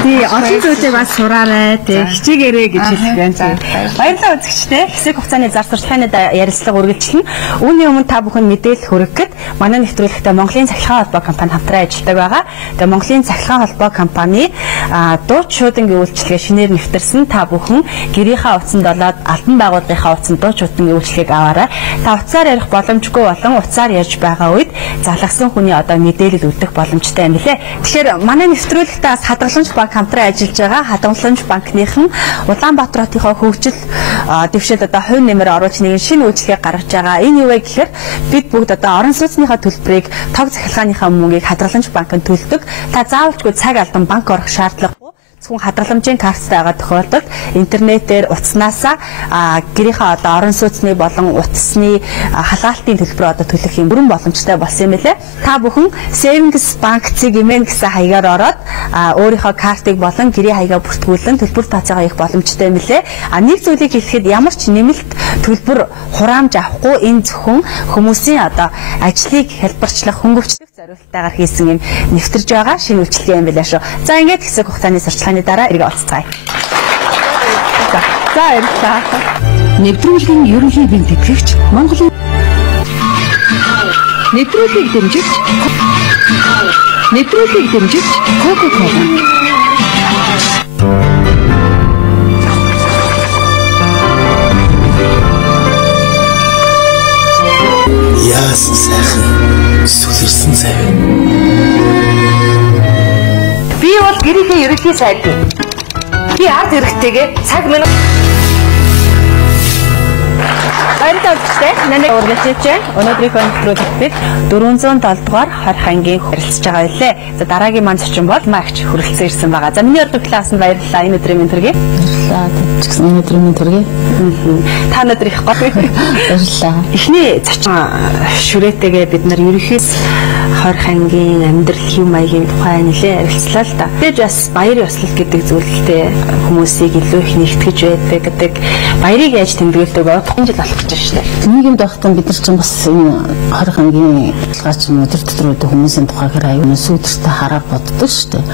Тий, олон зүйлийг бас сураарай. Тий, хичээгээрэй гэж хэлэх байна. Баярлалаа үзэгчдээ. Хэсэг хугацааны зар сурталчилгааны ярилцлага үргэлжлэнэ. Үүний өмнө та бүхэн мэдээлэл хүрэхэд манай нэвтрүүлэгтээ Монголын цахилгаан холбоо компани хамтран ажилладаг байгаа. Тэгээ Монголын цахилгаан холбоо компани дууч шуудангийн үйлчилгээ шинээр нэвтэрсэн. Та бүхэн гэрийнхаа утсанд болоод албан байгууллагынхаа утсанд дууч шуудангийн үйлчилгээг аваарай. Та утсаар ярих боломжгүй болон утсаар ярьж байгаа үед залгасан хүний одоо мэдээлэл үлдэх боломжтой юм лээ. Тэгэхээр манай нэвтрүүлэгтээ бас Хадгаламж банк хамтран ажиллаж байгаа. Хадгаламж банкныхан Улаанбаатар хотынхоо хөгжил дэвшил одоо хувь нэмэр оруулж нэгэн шинэ үйлчлэгээ гаргаж байгаа. Энэ юу вэ гэхээр бид бүгд одоо орон сууцныхаа төлбөрийг тог захиргааныхаа мөнгийг Хадгаламж банкнд төлдөг. Та заавалжгүй цаг алдан банк орох шаардлагагүй. Зөвхөн хадгаламжийн карттай байгаа тохиолдолд интернетээр утаснасаа гэрийнхаа одоо орон сууцны болон утасны халаалтын төлбөр одоо төлөх юм бүрэн боломжтой болсон юм лээ. Та бүхэн Savings Bank Cigmen гэсэн хаягаар ороод өөрийнхөө картыг болон гэрийн хаягаа бүртгүүлэн төлбөр тооцоогоо хийх боломжтой юм лээ. Нэг зүйлийг хэлэхэд ямар ч нэмэлт төлбөр хураамж авахгүй энэ зөвхөн хүмүүсийн одоо ажлыг хэлбэрчлэх хөнгөвчлөх зорилттойгоор хийсэн юм нэвтэрж байгаа шинэ үйлчлэгээ юм билээ шүү. За ингээд хэсэг хугацааны сурчлагын дараа эргээ олцгаая. За баярлалаа. Нэвтрүүлгийн ерөнхий бие тэтгэгч Монголын нэвтрүүлгийг дэмжигч Coca-Cola. Яасан сайхан сүлэрсэн сайхан. Би бол гэрийнхээ ерөнхий сайд. Би ард хэрэгтэйгээ цаг минут баярлалаа үзэгчдээ. Наныг урьдчилж өнөөдрийнхөө нэвтрүүлэгт 407 дугаар хорих ангийн хүрэлцэж байгаа байлээ. За дараагийн маань зочин бол Магч хүрэлцэн ирсэн байгаа. За миний өрдөг класс нь баярлалаа. Энэ өдрийн минь төргий. Баярлалаа. Тэгсэн энэ өдрийн минь төргий. Та өнөөдөр их гоё. Баярлалаа. Эхний зочин шүрээтэйгээ бид нар ерөнхийс хорих ангийн амьдрал хэв маягийн тухай нэлээд ярилцлаа л да. Тэгэж бас баяр ёслол гэдэг зүйлтэй хүмүүсийг илүү их нэгтгэж байдаг гэдэг баярыг яаж тэмдэглэдэг вэ? Тухайн жил болох гэж байна шүү дээ. Нийгэмд байхдаа бид нар ч бас энэ хорих ангийн хэлгаач өдөр төдрөөд хүмүүсийн тухайгаар аюун сүудэртэй хараад боддог шүү дээ.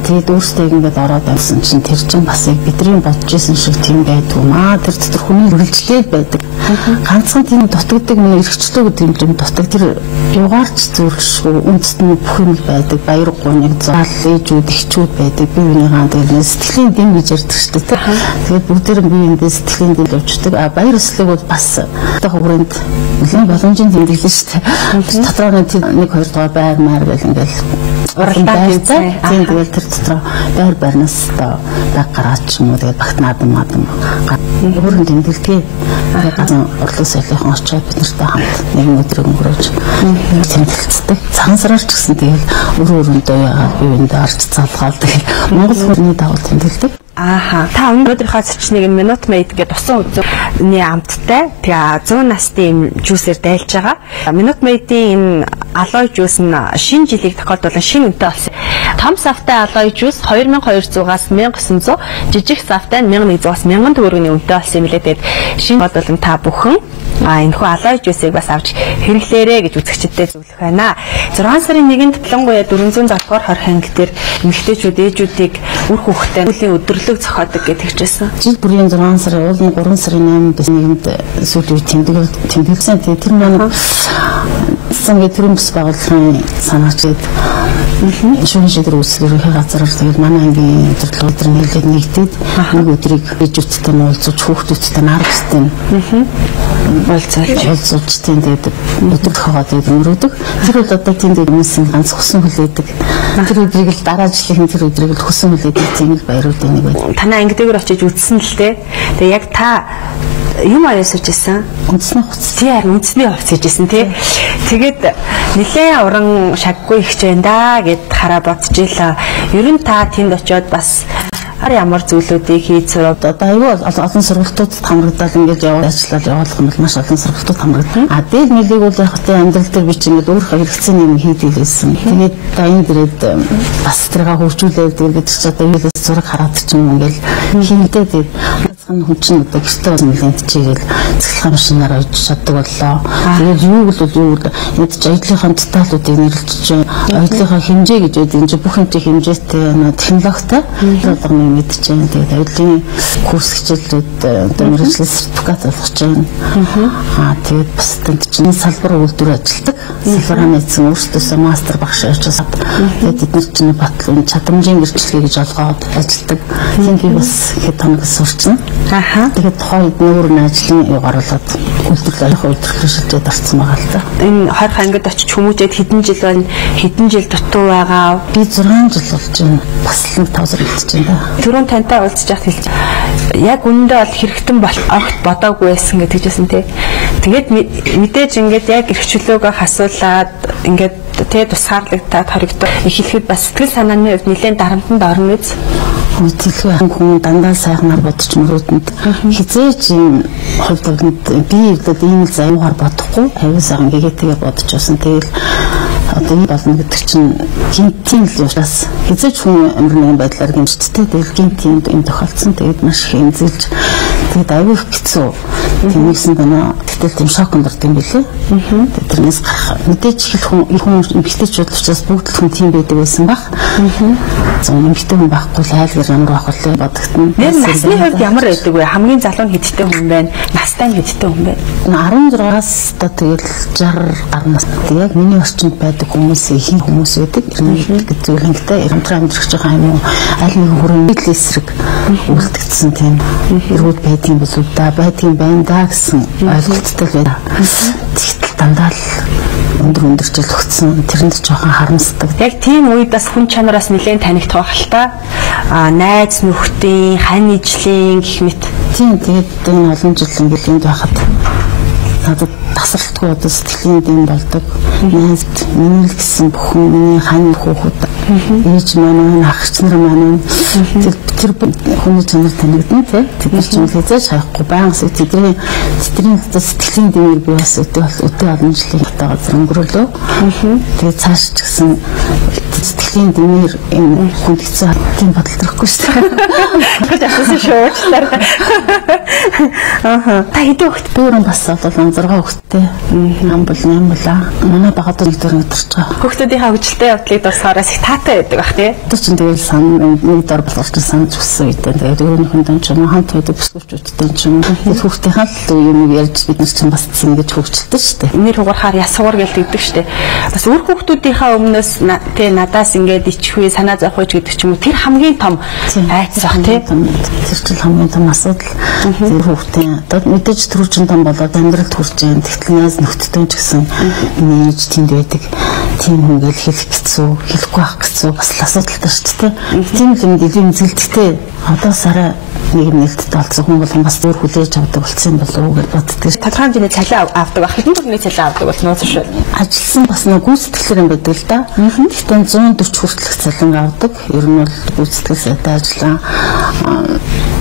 Тэгээд өөрсдөө ингэж ороод байсан чинь тэр чинь бас яг бидний бодож исэн шиг тийм байдгүй маа. Тэр дотор хүний үргэлжлэл байдаг. Ганцхан тийм дутагддаг нэг эрхчлөө гэдэг юм дутдаг тэр югаарч зүрхшгүй үндэстэн бүх юм байдаг. Баяр гуйныг заал ээжүүд эхчүүд байдаг. Би юуныгаа дээр сэтгэлийн дэм гэж ярьдаг шүү дээ. Тэгээд бүгдээр биеиндээ сэтгэлийн дэм явуулдаг. Баяр ёслолыг бол бас одоо хүрээнд нэлээд боломжийн тэмдэглэн шүү дээ. Дотроо нэг хоёр дугаар байр маар гэл ингээл уралдаан хийсэн. Тийм тэгэл тэр дотроо байрнаас одоо баг гараад ч юм уу тэгээд багт наадам өөрөнд тэмдэглэдэг. Тэгээд урлаг соёлын очоод бид нартай хамт нэгэн өдрийг өнгөрөөж тэмдэглэцдэг. Цагаан сараар ч гэсэн тэгэл өрөөрөндөө яагаад биеиндээ орж залгаал тэгэл Монгол хүний дагуу тэмдэглэдэг. Та өнөөдрийнхөө зочныг Minute Maid гэдэг тусан үзүүний амттай тэгээ 100 насны жүүсээр дайлж байгаа. Minute Maid-ийн энэ алой жүүс нь шинэ жилийг тохиолдуулан шинэ үнэтэй болсон. Том савтай алоэ жуус 2200-аас 1900, жижиг савтай 1100-аас 1000 төгрөгийн үнэтэй болсон юм лээ. Тэгээд шинэ бодлон та бүхэн энэхүү алоэ жуусыг бас авч хэрэглээрэй гэж үзэгчдэд зөвлөх байна. 6 сарын 1-нд Булангуяа 400 завдгаар хорих анги дээр эмэгтэйчүүд ээжүүдийг үр хүүхдээ үлийн өдөрлөг зохиодог гэж хэлжсэн. Жил бүрийн 6 сарын уул нь 3 сарын 8-нд нэгэнт сүүлийн тэмдэглэсэн. Тэр маань сангийн төрийн бас байгууллагын санаачид шүүн шийдвэр үүсгэх газараар тэгээд манай ангийн өдөрлөг өдөр нийлээд нэгдээд нэг өдрийг ээжүүдтэй уулзаж хүүхдүүдтэй наргастай болцоолж тэгээд өдөр хаагаад өнгөрөөдөг. Тэр бол одоо тэнд хүмүүсийн ганц хүсэн хүлээдэг. Тэр өдрийг л дараа жилийн тэр өдрийг л хүсэн хүлээдэг тийм л баяруудын нэг байна. Танай анги дээр очиж үзсэн л дээ. Тэгээд яг та юм аяасж ирсэн. Үндэсний хувцас. Тийм харин үндэсний хувцас хийжсэн тий. Тэгээд нэлээд уран шаггүй их ч байна да гэд хараа бодчихлаа. Ер нь та тэнд очиод бас ямар зүйлүүдийг хийж сураад одоо аюул олон сургалтуудад хамрагдаад ингэж ажиллаад явуулах юм бол маш олон сургалтууд хамрагдана. Дээр нэлийг бол яг хөтэ амьдрал дээр би ч ингэж өөрөө хэрэгцээ юм хийдэг байсан. Тэгээд энэ дээрээ бас тэргээ хөгжүүлээд гэдэг чинь одоо юулээс зураг хараад ч юм ингээл хийхдээ тэгээд хүн чинь одоо гэртээ нэлээд чигээл цэцлэх машинаар ойж чаддаг боллоо. Тэгээд юу энд ч аяллахын деталуудыг нэрлэж аяллахын хэмжээ гэж байдаг. Энд бүх хэмжээ хэмжээтэй технологитой одоо мэдчихээн. Тэгээд аяллахын курс хичээлүүд одоо мэргэжлийн сертификат олгож байна. Тэгээд бас тэнд чинь салбар үйлдвэр ажилладаг. Салбараа нэгсэн өөрсдөөсөө мастер багш ажиллаад тэгээд эдгээр чинь батлын чадамжийн гэрчлэгээ гэж олгоод ажилладаг. Тийм би бас хэд хоног сурчна. Тэгээд тухайн нүүр нь ажлын оруулаад үйлдвэрлэх шилжээд орсон байгаа л да. Энэ 20 ангид очиж хүмүүжээд хэдэн жил байна? Хэдэн жил дутуу байгаа? Би 6 жил болж байна. Бас л 5 сар болчихж байна да. Түрүүн тантай уулзж яхад хэлж. Яг үнэндээ бол хэрэгтэн огт бодоогүй байсан гэж хэлжсэн тий. Тэгээд мэдээж ингээд яг эрхчлөөгөө хасуулаад ингээд тэ тусгаарлагдаад хоригдох эхлэхэд бас сэтгэл санааны хувьд нэлээд дарамтанд орно биз? Мэдээлгүй хүн дандаа сайхнаар бодож мөрөөдөнд хизээч юм хувьд би өвдөд ийм л заягаар бодохгүй аюул сайхан гэгээтэйгээ бодож байсан. Тэгэл одоо энэ болно гэдэг чинь гинтийн л учраас хизээч хүн амар нэгэн байдлаар гинжттэй тэгэл гинтийн юм тохиолдсон. Тэгээд маш их эмзэлж тэгээд аюул хэцүү. Тэмээсэн байна. Тэгтэл тийм шоконд орсон билээ. Тэрнээс гарах мэдээж их хүн эмгтээчүүд учраас бүгд л хүн тийм байдаг байсан баг. Эмгтээ хүн байхгүй л айлгэр ямар байх вэ бодогдно. Насны хувьд ямар байдаг вэ? Хамгийн залуу нь хэдтэй хүн байна? Настай нь хэдтэй хүн байна? 16-аас одоо тэгэл 60 гарнаас яг миний орчинд байдаг хүмүүс ихэнх хүмүүс байдаг. Ирнэ зүйлэнтэй эрэмтрэ амьдрах жоохон юм уу? Аль нэг хүрээний эсрэг үлдгэсэн тийм эргүүд байдгийн болов да байдгийн байна да гэсэн ойлголттой байна. Тэгтэл дандаа л өндөр жил өгсөн тэрэнд жоохон харамсдаг. Яг тийм үед бас хүн чанараас нэлээд танигдах байх л та. Найз нөхдийн, хань ижлийн гэх мэт. Тийм тэгээд энэ олон жил ингээд энд байхад надад тасралтгүй одоо сэтгэлийн дэм болдог. Найз миний л гэсэн бүхэн миний хань хүүхэд ээж маань ахч нар маань тэр хүний чанар танигдана тий. Тэд чинь хязгаарч хаяхгүй байнс тэдний одоо сэтгэлийн дэмээр би бас өдөө олон жилийн хатаа өнгөрөөлөө. Тэгээд цааш ч гэсэн сэтгэлийн дэмээр энэ хүнд хэцүү тийм бодол төрөхгүй шүү дээ. Тэгээс шуучлаар. Та хэдэн хүүхэд бүрэн бас бол 6 хүүхэдтэй. Ам бол 8 булаа. Манай багад нэгдүгээр өдөрч байгаа. Хүүхдүүдийн хавжлалтай явдлыг дуусгаараас их таатай байдаг бах тий. Тэр чинь тэгэл нэг дор болгож санаж өссөн үедээ тэгээд өөрийнхөө дан ч хамт байдаг бүсгүүчүүдтэй ч юм хүүхдийнхээ л юм ярьж бид нар чинь бас ингэж хөгжилтэй шүү дээ. Нэр хугарахаар ясуур гэлдэг шүү дээ. Бас өөр хүүхдүүдийнхээ өмнөөс тий надаас ингээд ичхвээ санаа зовх гэж гэдэг ч юм уу тэр хамгийн том айц бах тий. Тэр чинь хамгийн том асуудал. Тэр хүүхдийн одоо мэдээж төрүүлчин том болоод амьдралд хүрч जैन тэгтлээс нөхдөдөө ч гэсэн нээж тэнд байдаг. Тийм хүнгээл хэлэх хэцүү, хэлэхгүй байх хэцүү бас асуудалтай шүү дээ. Тийм л юм дэвийн зэлдэгтэй одоо сараа нэг нэлттэй болсон хүн болгон бас өөр хүлээж авдаг болсон болов уу гэж боддог. Тодорхой хэмжээний цалин авдаг байх. Хэдэн төгрөгийн цалин авдаг бол нууц шүү. Ажилласан бас нэг гүйцэтгэлээр юм байдаг л да. Гэхдээ 140 хүртэлх цалин авдаг. Ер нь бол гүйцэтгэл сайтай ажиллаа.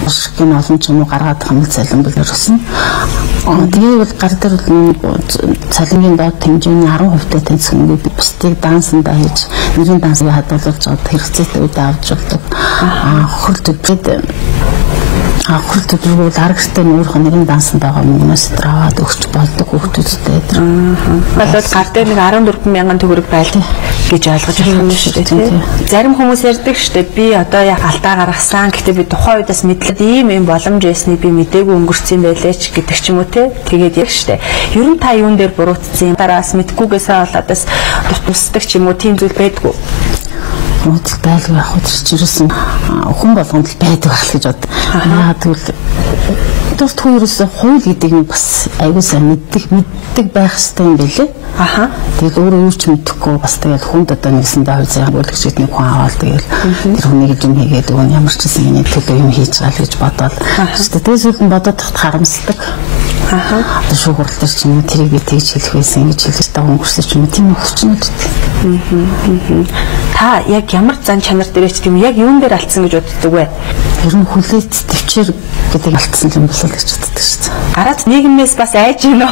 ашигын олон ч юм уу гаргаад хамт цалин бэлэрсэн. Тэгээд гар дээр цалингийн доод хэмжээний 10% та таньцсан ингээд бусдыг дансандаа хийж нэрийн дансыг хадгалж аваад хэрэгцээтэй үедээ авч болдог. Хөл төдөргөл аргастай нүүрхэн нэрийн дансанд байгаа мөнгнөөс аваад өгч болдог хүүхдүүдтэй. Болоод гар дээр нэг 14,000 төгрөг байл гэж ойлгож байна юм шүү дээ. Зарим хүмүүс ярьдаг шүү дээ. Би одоо яг алдаа гаргасан. Гэтэ би тухайн үедээс мэдлээд ийм боломж байсныг би мдээгүй өнгөрцөн байлээ ч гэдэг ч юм уу те. Тэгээд яг шүү дээ. Ер нь та юун дээр буруутсан юм? Дараас мэдгүйгээсээ болоодос тусдаг ч юм уу тийм зүйл байдгүй. Модл байлгүй яг үчирсэн хүн болгонд л байдаг байх гэж бод. Яа тэгвэл дурт хоёроос хууль гэдэг нь бас аягүй сайн мэддэг байх хэрэгтэй юм билээ. Тэгээд өөрөө юу ч мэдэхгүй бас тэгээд хүнд одоо нэгсэндээ хувь заяа бүлэгчид нэг хүн аваад тэгээд тэр хүнийг юм хийгээд өгөн ямар ч гэсэн миний төлөө юм хийж гал гэж бодоод. Тэгээд зүйл нь бодоод харамсдаг. Шүү хурлаар ч юм уу тэрийг би тэгж хэлэх байсан гэж хэлж байгаа өнгөрсөн ч юм уу тийм хүчнүүд. Та яг ямар зан чанар дээрээ ч тийм яг юун дээр алдсан гэж боддог вэ? Ер нь хүлээц төвчээр гэдэг алдсан юм болов гэж боддог шүү дээ. Гараад нийгмээс бас айж гинэ.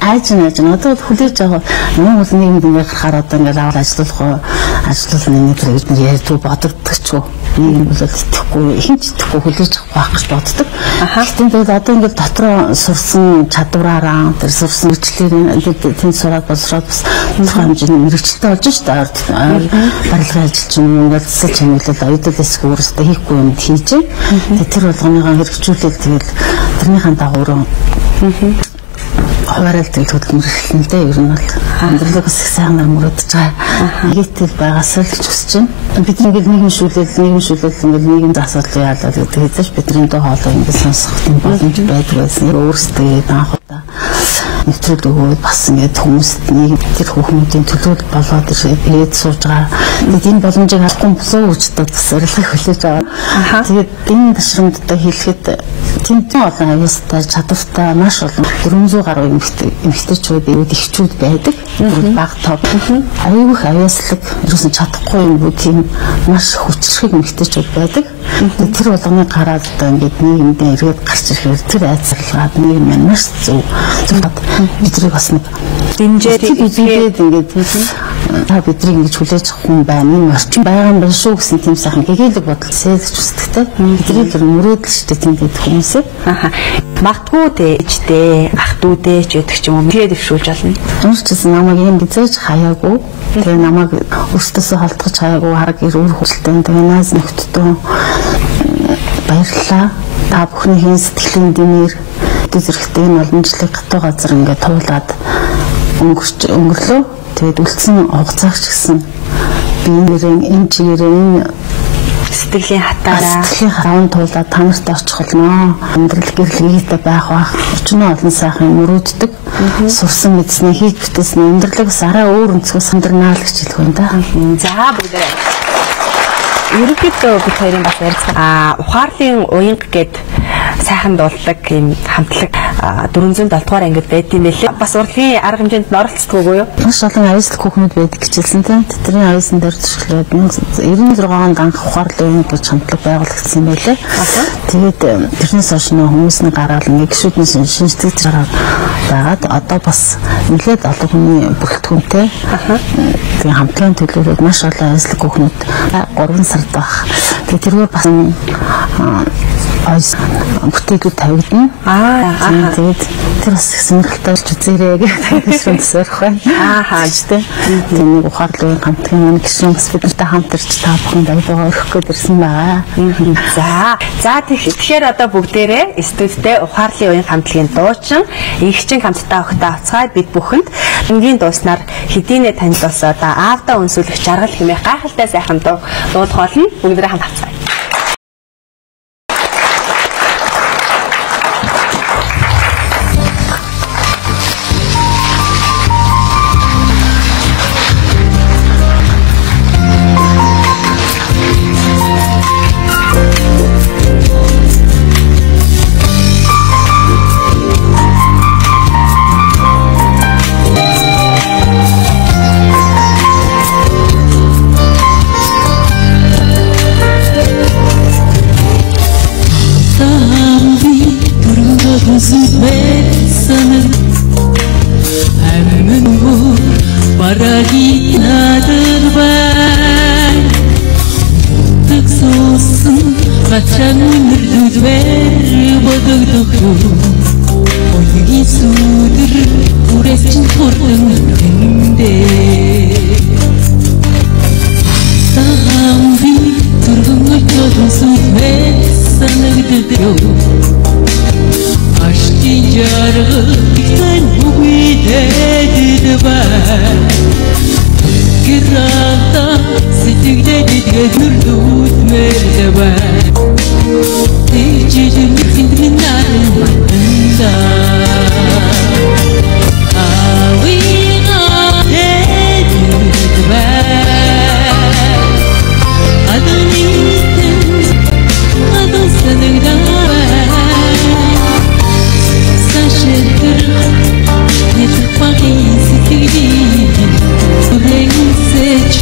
Айж нэ. Одоо хүлээж байгаа юм бол нийгэмд ингээ гарахаар одоо ингээ аваад ажиллуулна нэг тэр гэж ярьдаг бодогддог ч үү. Нийгэм бол итгэхгүй хинч итгэхгүй хүлээж авах гэж боддог. Гэхдээ тэгээд одоо ингээ дотроо сурсан чадвараараа тэр сурсан үйлчлэлээр тэнд сураад болсроод бас тухайн хэмжээний мэрэгчлээ болж шүү дээ. Барилгын ажил ч юм уу ингээд засал чангалал оюутлаас өөрөөсөө хийхгүй юм хийж. Тэр болгоныгоо хэрэгжүүлэл тэгэл тэрнийхэн дагуу хуваарал тэл хөдөлмөрлөлтөндөө ер нь бол амьдралыг бас их сайнаар мөрөдөж байгаа. Нэгтэл байгаас л гэж хүсэж байна. Бид ингээд нийгэмшүүлэл ингээд нийгэм асуудал яалаа гэдэг хэзээ ч бидний доо хоолой ингээд сонсох юм боломж байдаг байсан. Өөрсдөө анхудаа нэвтрүүлэг өгөөд бас ингээд хүмүүст нийгэм тэр хүүхдүүдийн төлөөлөл болоод ирээд сууж байгаа. Тэгээд энэ боломжийг авахгүй босоо үчтэй бас урилгыг хүлээж аваа. Тэгээд энэ ташрамдтай хэлэхэд тэмцэн олон аюустай чадвартай маш олон 400 гаруй эмэгтэйчүүд ихчүүд байдаг. Баг топ. Аюух аюуслаг ерөөсөн чадахгүй юм уу тийм маш хүчрхэг эмэгтэйчүүд байдаг. Тэр болгоны гараад одоо ингээд нийгэмд эргээд гарч ирэхээр тэр айцлагаад нийгэм маань маш зөв. Бидний бас нэг дэмжээд ингээд та бидрийг ингэж хүлээж авах хүн байна. Энэ орчин байгаа юм байна шүү гэсэн тийм сайхан гэгээлэг бодол сэлж үсдэгтэй. Бидний тэр мөрөөдөл шүү дээ тийм гэдэг хүмүүсээ. Магтгүй дээжтэй, ах дүүдээ ч гэдэг ч юм уу тэгээд өвшүүлж болно. Ямар ч гэсэн намайг юм бизээж хаяагүй. Тэгээ намайг өөртөөсөө холдгож хаяагүй хараг өөр хүлтэй. Тэгээ найз нөхдөдөө баярлалаа. Та бүхний сэтгэлийн дэмээр зэрэгтэй энэ олон жилийн гатуу газар ингээд туулаад өнгөрлөө. Тэгээд үлдсэн хугацаач гэсэн би энэ чигээрээ сэтгэлийн хатаараа хараан туулаад та нарт очих болно. Амьдрал гэрлэгтэй байх бах. Өчнөө олон сайхан мөрөөддөг. Сурсан мэдснээ хийж бүтээснээ амьдралаас арай өөр өнцгөөс сандарнаа л гэж хэлэх байна да. За бүгдээ. Ерөнхийдөө бид хоёрын бас ярилцгаа ухаарлын уянга гэд сайхан дуулдаг юм хамтлаг 407 дугаар ангид байт юм байлээ. Бас урлагийн арга хэмжээнд оролцдоггүй юу? Маш олон аюултай хүүхнүүд байдаг гэжэлсэн тийм. Тэдний аюулсан дээр төшлөөд 96 онд анх ухаарлын уянга гэж хамтлаг байгуулагдсан юм байлээ. Тэгээд тэрнээс хойш хүмүүс нэг гараал нэг гişүүднээс шинжлэх зэрэг байгаад одоо бас нэлээд олон хүний бүрэлдэхүүнтэй тэгээд хамтлагийн төлөөлөлд маш олон аюултай хүүхнүүд 3 сард баг. Тэгээд тэргээр бас бүтээлүүд тавигдана. Тэгээд тэр бас сонирхолтой болж үзээрэй гэж төсөөрөх байна. Хаажтай. Тэгээд нэг ухаарлын хамтлагийн гишүүн бас бидэнтэй хамт ирж та бүхэн баялгаа өргөх гээд ирсэн байгаа. За тэгэхээр одоо бүгдээрээ студидтэй ухаарлын уян хамтлагийн дуучин игчин хамттай охтой авцгаад бид бүхэнд энгийн дууснаар хэдийнэ танилцуулсаа да аавда өнсүүлэх жаргал хэмээх гайхалтай сайхан дуулах болно. Бүгдээрээ хамт авцгаая. Газраа нүрдүдвэр бодогдохлоо Ольгийн сүдэр үрээс чинь хурдан хүндээ Саамби турган очоод сүдвэр санагддөө Ашгийн жаргал ихтэн бүгдээд бай Гэрата сэтгэлдээд нүрдүдвэр бай Тижин минар манда Авига эдба Адонитен адосанэгдава Сашетэр нэтпаги сэтгэли Рэнсэч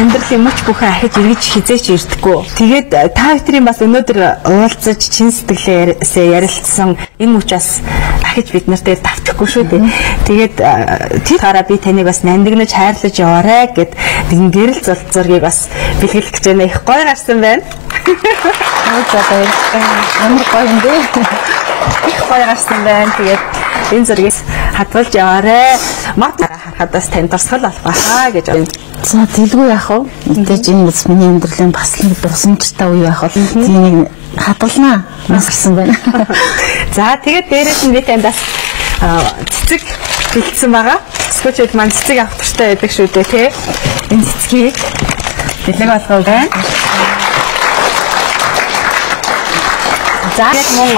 амьдралын мөч бүхэн ахиж эргэж хизээч ирдэггүй. Тэгээд та бүхэн бас өнөөдөр уулзаж чин сэтгэлээсээ ярилцсан энэ мөчөөс ахиж бид нартай давтахгүй шүү дээ. Тэгээд тэр хараа би таныг бас нандинаж хайрлаж яваарэ гэд тэгин гэрэл зургийг бас бэлгэлэх гэж байна. Их гоё гарсан байна. За баярлалаа. Ямар гоё юм бэ? Их гоё гарсан байна. Тэгээд энэ зургийг хадгалж яваарэ. Мат харахад бас тань дурсгал болох байхаа гэж байна. За дэлгүй яах вэ? Мэдээж энэ бас миний амьдралын бас нэг дурсамжтай үе байх бол тийм хадгалнаа насгсан байна. За тэгээд дээрээс нь би танд бас цэцэг бэлдсэн байгаа. Скотчд маань цэцэг авах туфтаа байдаг шүү дээ, тий. Энэ цэцгийг бэлэг болгоо байна. За яг мөн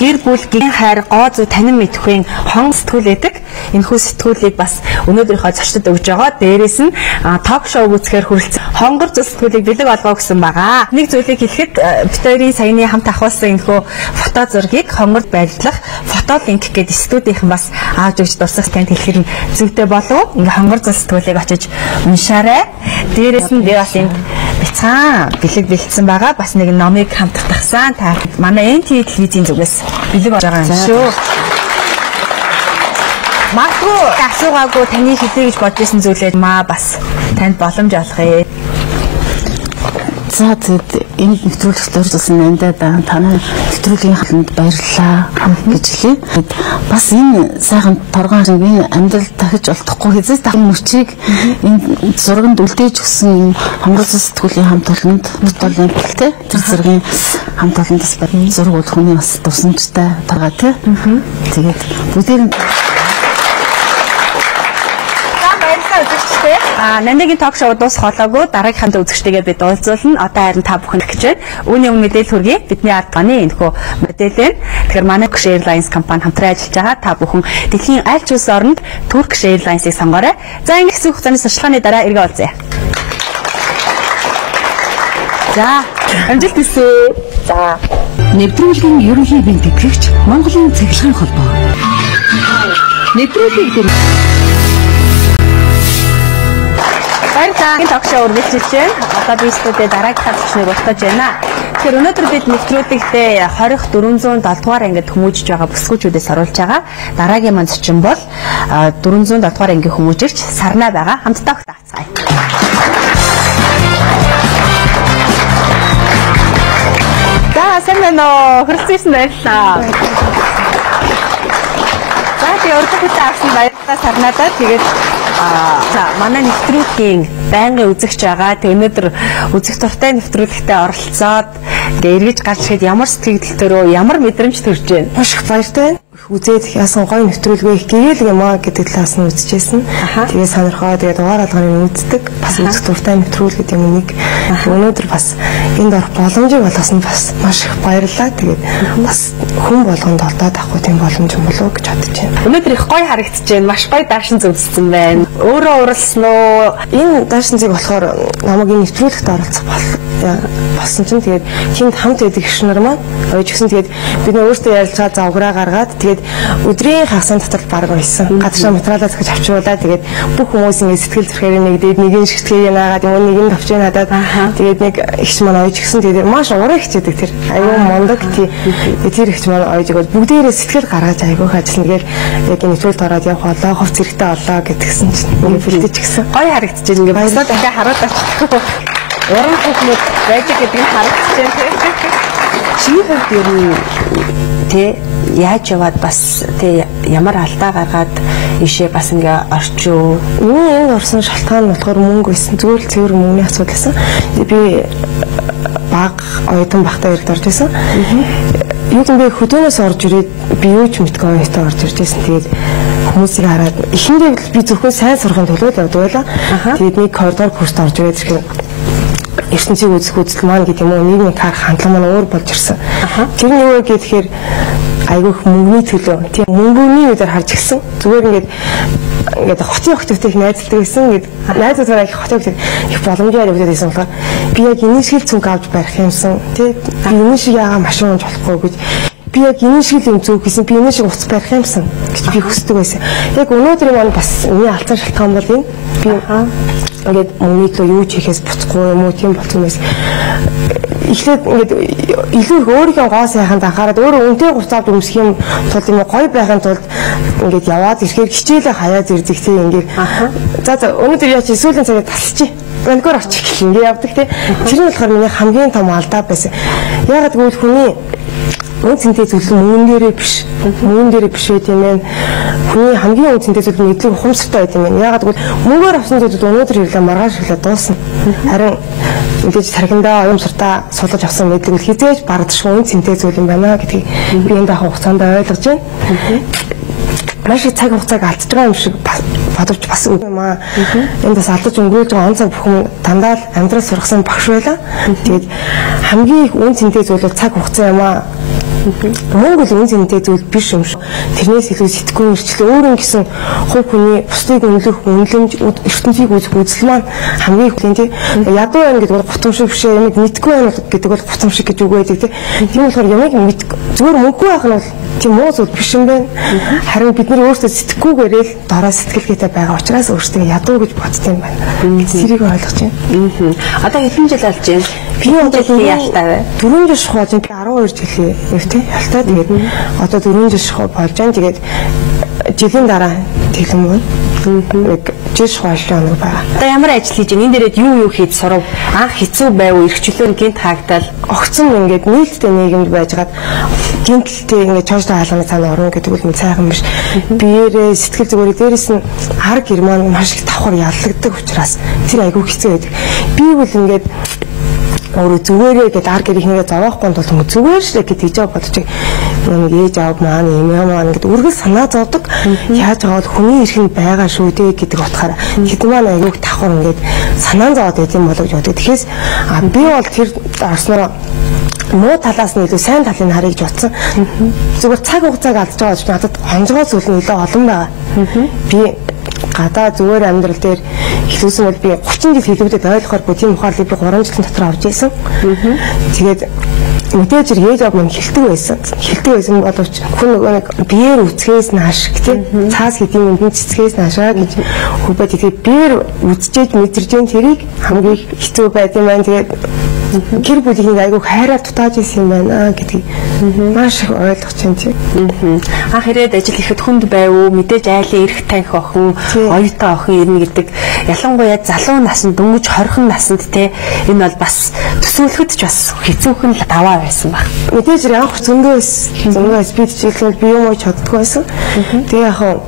гэр бүл гин хайр гоо зүй танин мэдхүйн хон сэтгүүл байдаг. Энэхүү сэтгүүлийг бас өнөөдрийнхөө зочдод өгж байгаа. Дээрээс нь ток шоу үзэхээр хүрэлцэн хонгор зүй сэтгүүлийг бэлэг болгоо гэсэн байгаа. Нэг зүйлийг хэлэхэд битэрийн саяны хамт ахуулсан энэхүү фото зургийг хонгорд байрлах фото линк гэдэг студийнхэн бас аавж өгч дурсах танд хэлэхэд зүйтэй болов. Ингээ хонгор зүй сэтгүүлийг очиж уншаарай. Дээрээс нь би бас энд бяцхан бэлэг бэлдсэн байгаа. Бас нэг номыг хамтдагсан. Та манай NT телевизийн зүгээс бэлэг болж байгаа юм шүү. Магадгүй асуугаагүй таны хэлье гэж бодож исэн зүйлээ маа бас танд боломж олгоё. За тэгэд энэ нэвтрүүлэгт оролцсон нандаад танай нэвтрүүлгийн халанд баярлалаа гэж хэлье. Бас энэ сайхан торгон энэ амьдрал дахиж олдохгүй хэзээ дахин мөчийг энэ зурганд үлдээж өгсөн хонгор сэтгүүлийн хамт олонд бодлын хэлтэй тэр зургийн хамт олондос зураг бол хүний бас тусламжтай торгоо тий. Тэгээд бүгдээр Нандигийн ток шоу дуусхолоогүй дараагийнханд үзэгчтэйгээ бид уулзуулна. Одоо харин та бүхэн гэж байна. Үүний өмнө мэдээлэл хүргэе. Бидний ард ганы энэхүү мэдээлэл. Тэгэхээр манай Turkish Airlines компани хамтран ажиллаж байгаа. Та бүхэн дэлхийн аль ч улс оронд Turkish Airlines-ыг сонгоорой. За ингэ хэсэг хугацааны сурчлагын дараа эргээ уулзъя. За, амжилт хүсье. За, нэвтрүүлгийн ерөнхий бэлэг тэтгэгч Монголын цахилгаан холбоо. Нэвтрүүлгийн Баярлалаа. Ток шоу үргэлжлэж байна. Одоо би студид дараагийн зочныг уулзаж байна. Тэгэхээр өнөөдөр бид нэвтрүүлэгтээ 20-407 дугаар ангид хүмүүжиж байгаа бүсгүүчүүдээс оруулж байгаа. Дараагийн маань зочин бол 407 дугаар ангийн хүмүүжигч Сарна байгаа. Хамтдаа өгтөөцгаая. За сайн байна уу? Хүрэлцсэн баярлалаа. За би өөртөө авсан баярлалаа Сарнадаа. Тэгээд за манай нэвтрүүлгийн байнгын үзэгч байгаа. Тэг өнөөдөр үзэх дуртай нэвтрүүлэгтээ оролцоод ингээ эргэж гарч ирэхэд ямар сэтгэл төрөө ямар мэдрэмж төрж байна. Маш их баяртай байна. үзээд яасан гоё нэвтрүүлгүй их гээл юмаа гэдэг талаас нь үзчихсэн. Тэгээ сонирхоо тэгээд дугаар алганы үздэг. Бас үзэх дуртай нэвтрүүлгээд юм нэг. Өнөөдөр бас энд орох боломжийг олгосон бас маш их баярлалаа. Тэгээд бас хүн болгонд олдоод авахгүй тийм боломж юм болов уу гэж бодож байна. Өнөөдөр их гоё харагдаж байна. Маш гоё даашин зүгдсэн байна. Өөрөө уралсан уу? Энэ даашин зэг болохоор намайг энэ нэвтрүүлэгт оролцох болсон чинь тэгээд тэнд хамт байдаг гишнэр маань ойж гисэн тэгээд бид нөө өөртөө ярилцаад завграа гаргаад тэгээд өдрийн хагасны дотор баг байсан. Гадшаа материалаа захиж авчруулаад тэгээд бүх хүмүүс ингэ сэтгэл зүрхээр нэгдээд нэг нь шигтгэе наагаад юм нэг нь тавчаа надад тэгээд нэг ихч маань ойж гисэн тэгээд маш ураа хичээдэг тэр аюу мондог тэр ихч маань ойж өгөөд бүгдээрээ сэтгэл гаргаж аюух ажиллана тэгээд яг энэ нэвтрүүлэлт ороод явах болоо ховц хэрэгтэй болоо гэдгсэн чинь ингэ бэлдэж гисэн. Гоё харагдаж байна. Ингээ басаа дахиад хараад авчихгүй. Уран бүхнүүд байдаг гэдгийг харагдаж байна. Чиний хувьд ер нь тэ яаж яваад бас тэ ямар алдаа гаргаад ишээ бас ингээ орчуу. Энэ орсон шалтгаан нь болохоор мөнгө байсан. Зүгээр л цэвэр мөнгөний асуудал байсан. Би баг оюутан багтаа ирд орж байсан. Юу гэмбэ хөдөөнөөс орж ирээд би юу ч мэдгүй оюутан орж ирж байсан. Тэгээд хүмүүсийг хараад эхэндээ би зөвхөн сайн сурахын төлөө л явдаг байлаа. Тэгээд нэг коридор курст орж ирээд ирэхэд ертөнцийг үзэх үзэл маань гэдэг юм уу нийгмийн харах хандлага маань өөр болж ирсэн. Тэр нь юу гэхээр айгүйх мөнгөний төлөө тийм мөнгөний үдээр харж гисэн. Зүгээр ингээд хотын охтойтой их найзалдаг байсан. Ингээд найзуудаараа их хотойтой их боломжоор явуулдаг байсан болохоор би яг энэ шиг цүнх авч барих юмсан. Тий би энэ шиг яага машин унж болохгүй гэж би яг энэ шиг юм зүг гэсэн би энэ шиг уц барих юмсан гэж би хүсдэг байсан. Яг өнөөдөр маань бас миний алцсан шалтгаан бол энэ би ингээд мөнгөлөө юу ч хийхээс буцахгүй юм уу тийм болсон байсан. Эхлээд ингээд илүү өөрийнхөө гоо сайханд анхаарал өөрөө үнтэй гуцаад өмсөх юм тул юм гоё байхын тулд ингээд яваад ирэхээр хичээлээ хаяад ирдэг тийм ингээд за өнөөдөр яач сүүлийн цагаар тасчих банкор очих гэх ингээд явдаг тийм тэр нь болохоор миний хамгийн том алдаа байсан. Ягаад гэвэл хүний үн цэнтэй зүйл мөнгөн дээрээ биш. Мөнгөн дээрээ биш байх юм байна. Хүний хамгийн үн цэнтэй зүйл мэдлэг ухамсартай байх юм байна. Ягаад гэвэл мөнгөөр авсан зүйлүүд өнөөдөр ирлээ маргааш ирлээ дуусна. Харин ингэж тархиндаа уямсартаа сулгаж авсан мэдлэг хизээж бардашгүй үн цэнтэй зүйл юм байна гэдгийг би энэ дахин хугацаанд ойлгож байна. Маш их цаг хугацааг алдж байгаа юм шиг бодож бас юм аа. Энд бас алдаж өнгөрүүлж байгаа он цаг бүхэн дандаа л амьдрал сургасан багш байлаа. Тэгээд хамгийн их үн цэнтэй зүйл бол цаг хугацаа юм аа. Монгол үн цэнтэй зүйл биш юм шиг. Тэрнээс илүү сэтгэн өрчлөө өөрөн гэсэн хувь хүний бусдыг үнэлэх үнэлэмж ертөнцийг үзэх үзэл маань хамгийн их тийм ядуу байна гэдэг бол гутамшиг биш юм мэдгүй байна гэдэг бол гутамшиг гэж үг байдаг тийм болохоор ямиг зүгээр мөнгөгүй байх нь бол тийм муу зүйл биш юм байна. Харин бид нар өөрсдөө сэтгэхгүйгээрээ л дорой сэтгэлгээтэй байгаа учраас өөрсдөө ядуу гэж бодд юм байна. Зэрийг ойлгож байна. Одоо хэдэн жил болж байна? Би одоо ялтаа 4 жил шахаж 12 жилийн тийм ялтаа тэгээд одоо 4 жил шахаж болж байна. Тэгээд жилийн дараа тэглэм байна. Нэг жил шахаж нэг байгаа. Одоо ямар ажил хийж энэ дээрээ юу хийж сурав? Анх хэцүү байв уу? Иргэчлөөр гинт хаагдал огцон ингээд нийтдээ нийгэмд байжгаад гинтэлтэй ингээд чойжтой хаалганы цаана орно гэдэг үл минь сайхан биш. Биеэрээ сэтгэл зүгээрээ дээрэс нь хар герман маш их давхар яллагддаг учраас тэр айгүй хэцүү байдаг. Би бол ингээд өөрөө зүгээрээ гэдэг ар гэрийнхнийгээ зовоохгүй тул зүгээр шээ гэж хийж байгаа бодож нэг ээж аав маань юм маань гэдэг үргэлж санаа зовдөг. Яаж байгаа бол хүний эрхэнд байгаа шүү дээ гэдэг утгаараа хэдэн маань айгүйх давхар ингээд санаа зовоод байт юм болов гэж боддог. Тэгэхээр би бол тэр орсноо муу талаас нь илүү сайн талыг харъя гэж бодсон. Зүгээр цаг хугацааг алдаж байгаа ч надад онцгой зүйл нь илүү олон байгаа. Би гадаа зүгээр амьдрал дээр хэлсэн бол би 30 жил хэлбэдэд ойлгохоор тийм ухаалыг би 3 жилийн дотор авч ирсэн. Тэгээд мэдээж иргээж авах юм хэлдэг байсан. Хэлдэг байсан боловч хүн нөгөө нэг биеэр үцгээс нааш тийм цаас хэдийн юмд цэцгээс наашаа гэж хөвбөд тэгээд биеэр үцчээж мэдэрж энэ тэрийг хамгийн хэцүү байд юм байна. Тэгээд гэр бүлийн айгүй хайраар дутааж исэн юм байна гэдгийг маш их ойлгож байна тийм. Анх ирээд ажил ихэд хүнд байв уу? Мэдээж айлын эрх танхи охин, оюутан охин ирнэ гэдэг. Ялангуяа залуу наснд дөнгөж 20хан наснд те энэ бол бас төсөөлөхөд ч бас хэцүүхэн даваа байсан баг. Мэдээж анх зөнгөөс бид чиглэл би юм уу чаддгүй байсан. Тэгээ яг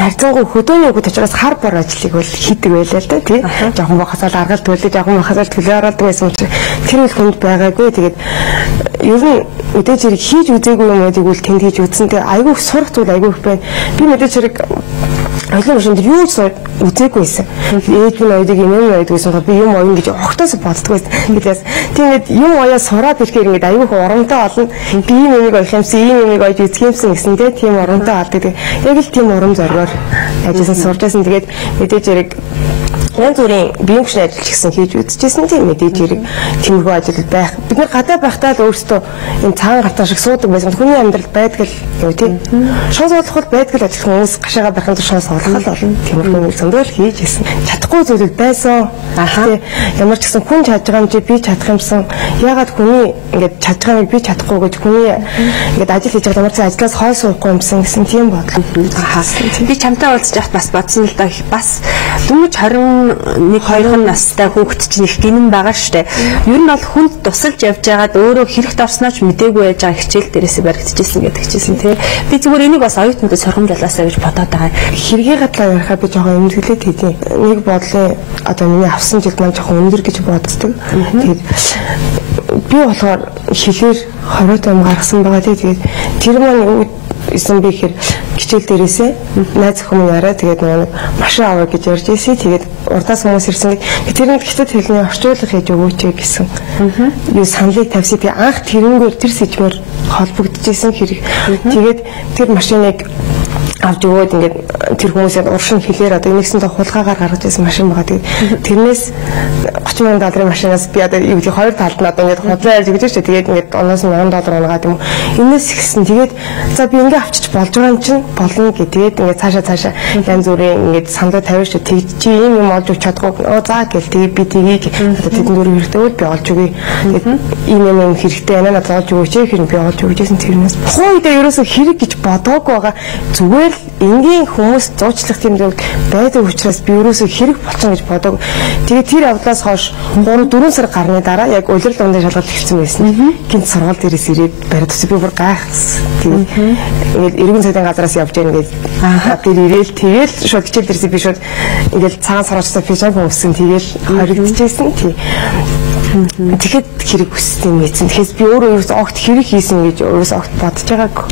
харьцангуй хөдөөний үг учраас хар бор ажлыг бол хийдэг байлаа л да тий. Жохон бахасаал аргал төлөж жохон бахасаал төлөө ороод байсан учраас тэр үл хүнд байгаагүй. Тэгээд ер нь мэдээж хэрэг хийж үзээгүй юм уу тэгвэл тэнд хийж үзсэн. Тэгээд айгүй сурах зүйл айгүй их байна. Би мэдээж хэрэг ойлгомжтой юм юу ч үзээгүй байсан. Ээж минь ойдыг юм ойдгүйсэн би юм оён гэж огтоос боддгоо байсан. Бидээс тэгээд юм оёо сураад ирэхээр ингээд айгүй их урамтай олон би юм ойх юмсан ийм юм ойж үзэх юмсан гэсэн тийм урамтай болдог. Яг л тийм урам зоригоор ажилласан сурч байсан. Тэгээд мэдээж хэрэг янз бүрийн биеийн хөшний ажил ч гэсэн хийж үзчихсэн тийм мэдээж хэрэг тиймэрхүү ажил байх. Бид нар гадаа байхдаа л өөрсдөө энэ цагаан гартаа шиг суудаг байсан. Хүний амьдрал байдаг л юу тийм. Шоос олох бол байдаг л ажил хүмүүс гашаага байхын тулд шоос олох л болно. Тиймэрхүү зөндөл хийж ирсэн. Чадахгүй зүйлүүд байсан. Тийм ямар ч гэсэн хүн чадж байгаа юм чи би чадах юмсан. Ягаад хүний ингээд чадж байгаа юм би чадахгүй гэж хүний ингээд ажил хийж байгаа ямар ч ажлаас хойш суухгүй юмсан гэсэн тийм бодлоо. Би чамтай уулзж яхад бас бодсон л да бас дөнгөж 21-2 настай хүүхэд чинь их гинэн байгаа штэ. Ер нь бол хүнд тусалж явж байгаад өөрөө хэрэгт орснооч мдээгүй байж байгаа хичээл дээрээсээ баригдчихсэн гэдэг хичээсэн тий. Би зүгээр энийг бас оюутнуудад сургамжлалаасаа гэж бодоод байгаа. Хэрэгээ гадлаа ярихаа би жоохон эмзэглээд хийдیں۔ Нэг бодлын одоо миний авсан жилд маань жоохон өндөр гэж боддог. Тэгээд би болохоор хэлээр 20 он гаргасан байгаа тий. Тэгээд тэр маань исэн би хэр хичээл дээрээсээ найз хүмүүс яриа тэгээд нэг машин аваа гэж ярьж ирсэн. Тэгээд урдаас хүмүүс ирсэн. Тэр нэг хятад хэлний орчуулга хийж өгөөч гэсэн. Юу саналыг тавьсан. Тэгээд анх тэрнгөөр тэр сэжмээр холбогдчихсэн хэрэг. Тэгээд тэр машиныг авч өгөөд ингээд тэр хүмүүсээ уршин хэлээр одоо нэгсэн хулгаагаар гаргаж ирсэн машин байгаа. Тэгээд тэрнээс 30,000 долларын машинаас би одоо юу гэдэг хоёр талд нь одоо ингээд худлаа ярьж өгч шүү. Тэгээд ингээд оноос нь $100 унгаад юм. Энэс ихсэн. Тэгээд за би ингээд авчиж болж байгаа юм чинь болно гэдэг. Тэгээд цаашаа янз бүрийн ингээд саналаа тавьж шүү. Тэг чи ийм юм олж өгч чадахгүй. За гэл тэгээд би тгийг одоо тэдэн дөрөв хэрэгтэй бол би олж өгье. Тэгээд ийм юм хэрэгтэй байна надад олж өгөөч хэрэг би олж өгчээсэн тэрнээс. Хойдоо ерөөсө хэрэг гэж бодоогүй байгаа. Зүгээр энгийн хүмүүс зуучлах тийм зүйл байдаг учраас би ерөөсөө хэрэг болчихно гэж бодог. Тэгээд тэр явдлаас хойш 3-4 сар гарны дараа яг улирал дундын шалгалт хийсэн байсан. Гинт сургууль дээрээс ирээд бариад би бүр гайхсан. Тэгээд иргэн цайдын газараас явж яана гэж тэр ирээл тэгэл шууд хичээл дээрээс би шууд ингээл цагаан сарвчсан фишинг хүмүүссэн тэгэл хоригдчихсэн тий. Тэгэхэд хэрэг хүссэн мэдсэн. Тэгэхээр би өөрөө ерөөс огт хэрэг хийсэн гэж өөрөөс огт бодож байгаагүй.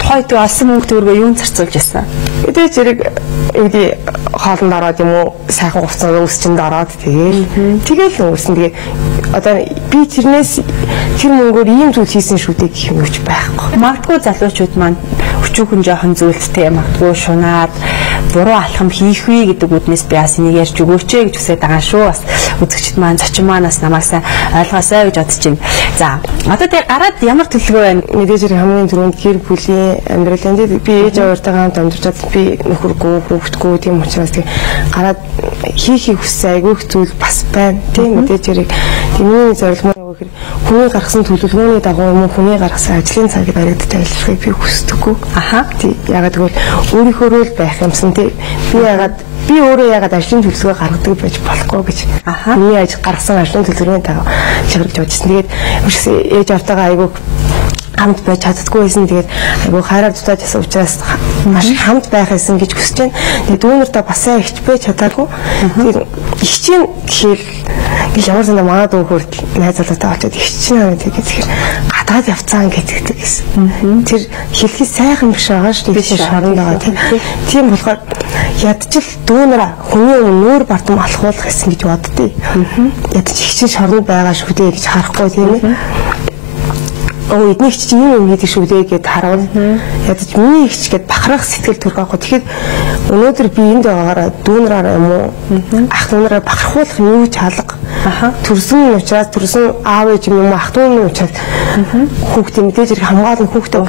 Тухайд олсон мөнгө төгрөгөө юунд зарцуулж яасан? Мэдээж хэрэг эвди хоолнд ороод юм уу сайхан хувцас өсчөнд ороод тэгэл өнгөрсөн. Тэгээд одоо би тэрнээс тэр мөнгөөр ийм зүйл хийсэн шүү дээ гэх юм ч байхгүй. Магадгүй залуучууд маань өчүүхэн жоохон зүйлтэй магадгүй шунаад буруу алхам хийх вэ гэдэг үднээс би бас энийг ярьж өгөөч гэж хүсэж байгаа шүү. Бас үзэгчд маань зочин маань бас намайсаа ойлгоосай гэж бодож байна. За одоо тэг гараад ямар төлөвлөгөө байна? Мэдээж хэрэг хамгийн түрүүнд гэр бүлийн амьдралын дээр би ээж аваартайгаа хамт амьдарч чадсан би нөхөргүй хүүхдгүй тийм учраас тэг гараад хийхийг хүссэн айгүй их зүйл бас байна. Тийм мэдээж хэрэг тэмээ зорилго гэхээр хүний гаргасан төлөвлөгөөний дагуу юм уу хүний гаргасан ажлын цагийг баригдаж ажиллахыг би хүсдэггүй. Тийм ягаад гэвэл өөрийнхөө л байх юмсан тийм би өөрөө ягаад ажлын төлөвлөгөө гаргадаг байж болохгүй гэж. Миний гаргасан ажлын төлөвлөгөөний дагуу чиглэж бодсон. Тэгээд ээж автагаа айгүй хамт байж чаддаггүй байсан. Тэгээд айгүй хайраар дутаад байсан учраас маш хамт байх байсан гэж хүсэж байна. Тэгээд дүүнэртээ бас ихч байж чадаагүй. Тэгээд ихчийн гэхэл ямар сандаа манай дүүхөр найз залуутай очоод ихчийн тэгээд гадаад явцаан гэдэг гэсэн. Тэр хэлхий сайхан биш байгаа шүү дээ. Шоронд байгаа тийм болохоор ядчил дүүнэр хүний нүүр бартам алхуулах гэсэн гэж боддөө. Ядч ихчийн шоронд байгаа шүү дээ гэж харахгүй тийм ээ. Эдний ихч чинь юм хийдэг шүү дээ гэд харуул. Ядаж миний ихч гэд бахарах сэтгэл төрөх аахгүй. Тэгэхээр өнөөдөр би энд байгаараа дүүнраараа юм уу? Ах дүүнраа бахархуулах юу ч алга. Төрсөн учраас төрсөн аав ээж юм уу ах дүүний учраас хүүхдээ мэдээж хэрэг хамгаалan хүүхдээ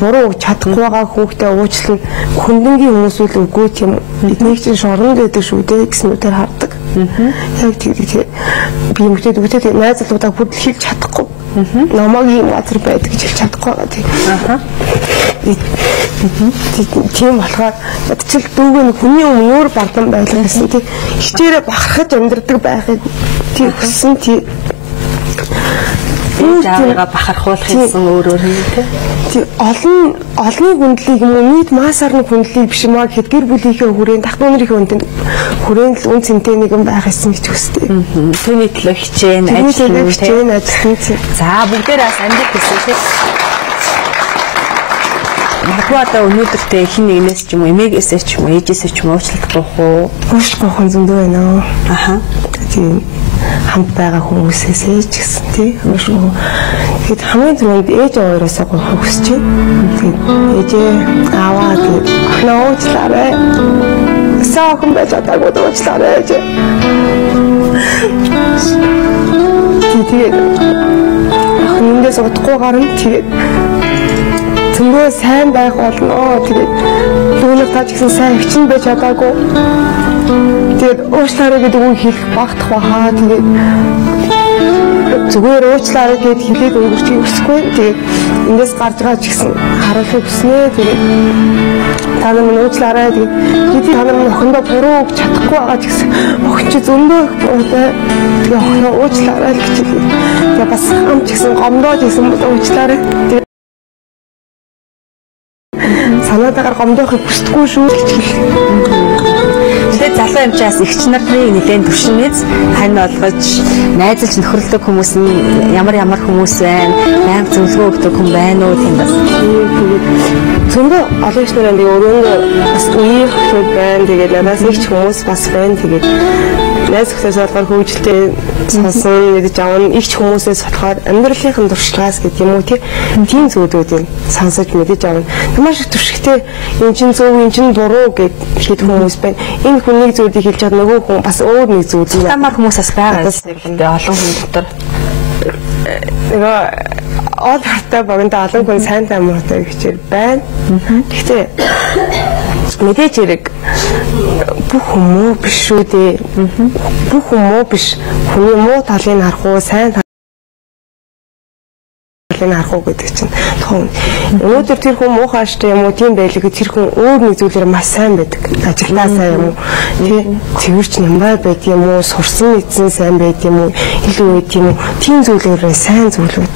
буруу чадахгүй байгаа хүүхдээ уучлал хүндэнгийн хүмүүс үл үгүй тийм эдний чинь шоронд байдаг шүү дээ гэсэн үгээр хардаг. Яг тийм би мэдээд найз залуудаа хүртэл хэлж чадахгүй. Намагийн газар байдаг гэж хэлж чадахгүй байгаа тийм. Тийм болохоор ядчил дүүгэн хүний өмнөр бардам байлаа гэсэн тийм хичээрээ бахархаж амьдрдаг байхыг тийм хүссэн тийм. Жаагаа бахархуулах гэсэн өөр тийм. Тий олонний хүндлийг юм уу нийт массарны хүндлийг биш маа гэхэд гэр бүлийнхээ хүрээнд ах トゥ нарийнхээ үндэнд хүрээнд л үн цэнтэй нэгэн байх гэсэн гэж хүсдэг. Түүний төлөө хичээн ажиллана. За бүгдээрээ бас амьд гэсэн тийм. Магадгүй одоо өнөөдөртөө хин нэгнээс ч юм уу эмээгээс ч юм уу ээжээс ч юм уу уучлалт гуйх уу? Уучлах гуйх зөндөө байна. Аха. Тийм хамт байгаа хүмүүсээс ч гэсэн тий уушлах. Тэгэд хамгийн түрүүнд ээж аваараасаа гуйх хүсэж байна. Тэгээд ээжээ аваа тэгээд охиноо уучлаарай. Саахан байж чадаагүй уучлаарай ээж. Тэгээд охиндээс удахгүй гарна тэгээд зөндөө сайн байх болно. Тэгээд түүнээс таач гэсэн сайн хчин байж чадаагүй. Тэгээд уучлаарай гэдэг үг хэлэх багтах бахаа. Тэгээд зүгээр уучлаарай гэд хэлээд өнгөрчих хүсэхгүй. Тэгээд эндээс гарч байгаа ч гэсэн харуулахыг хүснэ. Тэгээд та нар минь уучлаарай. Тэгээд та нар минь охиндоо буруу үг чадахгүй байгаа ч гэсэн охин чи зөндөө их буруутай. Тэгээд охиноо уучлаарай гэж хэлээ. Тэгээд бас ам ч гэсэн гомдоод гэсэн уучлаарай. Санаатаагаар гомдоохыг хүсдэггүй шүү гэж хэлээ. Тэгээд залуу эмчээс эгч нарын нэлээд төвшинээс хань болгож найзалж нөхөрлөдөг хүмүүс нь ямар хүмүүс байна? Байнга зөвлөгөө өгдөг хүн байна уу тийм бас. Зөндөө олон их нэрэн тэгээ өрөөндөө бас үеийн хүмүүс байна. Тэгээд надаас их хүмүүс бас байна. Тэгээд найз нөхдөс болохоор хөвгөлтэй сонсон мэдэж авна. Их хүмүүсээс болохоор амьдралынхын туршлагаас гэдэг юм уу тийм зүйлүүдийг сонсож мэдэж авна. Маш их туршигтэй энэ чинь зөв энэ чинь буруу гэхэд хүмүүс байна. Энэ хүнийг зүйлийг хэлж чад нөгөө хүн бас өөр нэг зүйл байна. Тамар хүмүүсээс байгаа гэдэг олон хүн дотор нөгөө ол хартай богино олон хүн сайн тамиртай гэчээр байна. Гэхдээ мэдээж хэрэг бүх хүмүүс биш шүү дээ. Бүх хүмүүс биш. Хүний муу талыг харах уу, сайн талыг харах уу гэдэг чинь тухайн. Өнөөдөр тэр хүн муухай штэ юм уу тийм байлиг тэр хүн өөр нэг зүйлээр маш сайн байдаг. Ажиглаа сайн юм уу? Цэвэрч нямбай байд юм уу? Сурсан эзэн сайн байд юм уу? Илүү байд юм уу? Тийм зүйлээрээ сайн зүйлүүд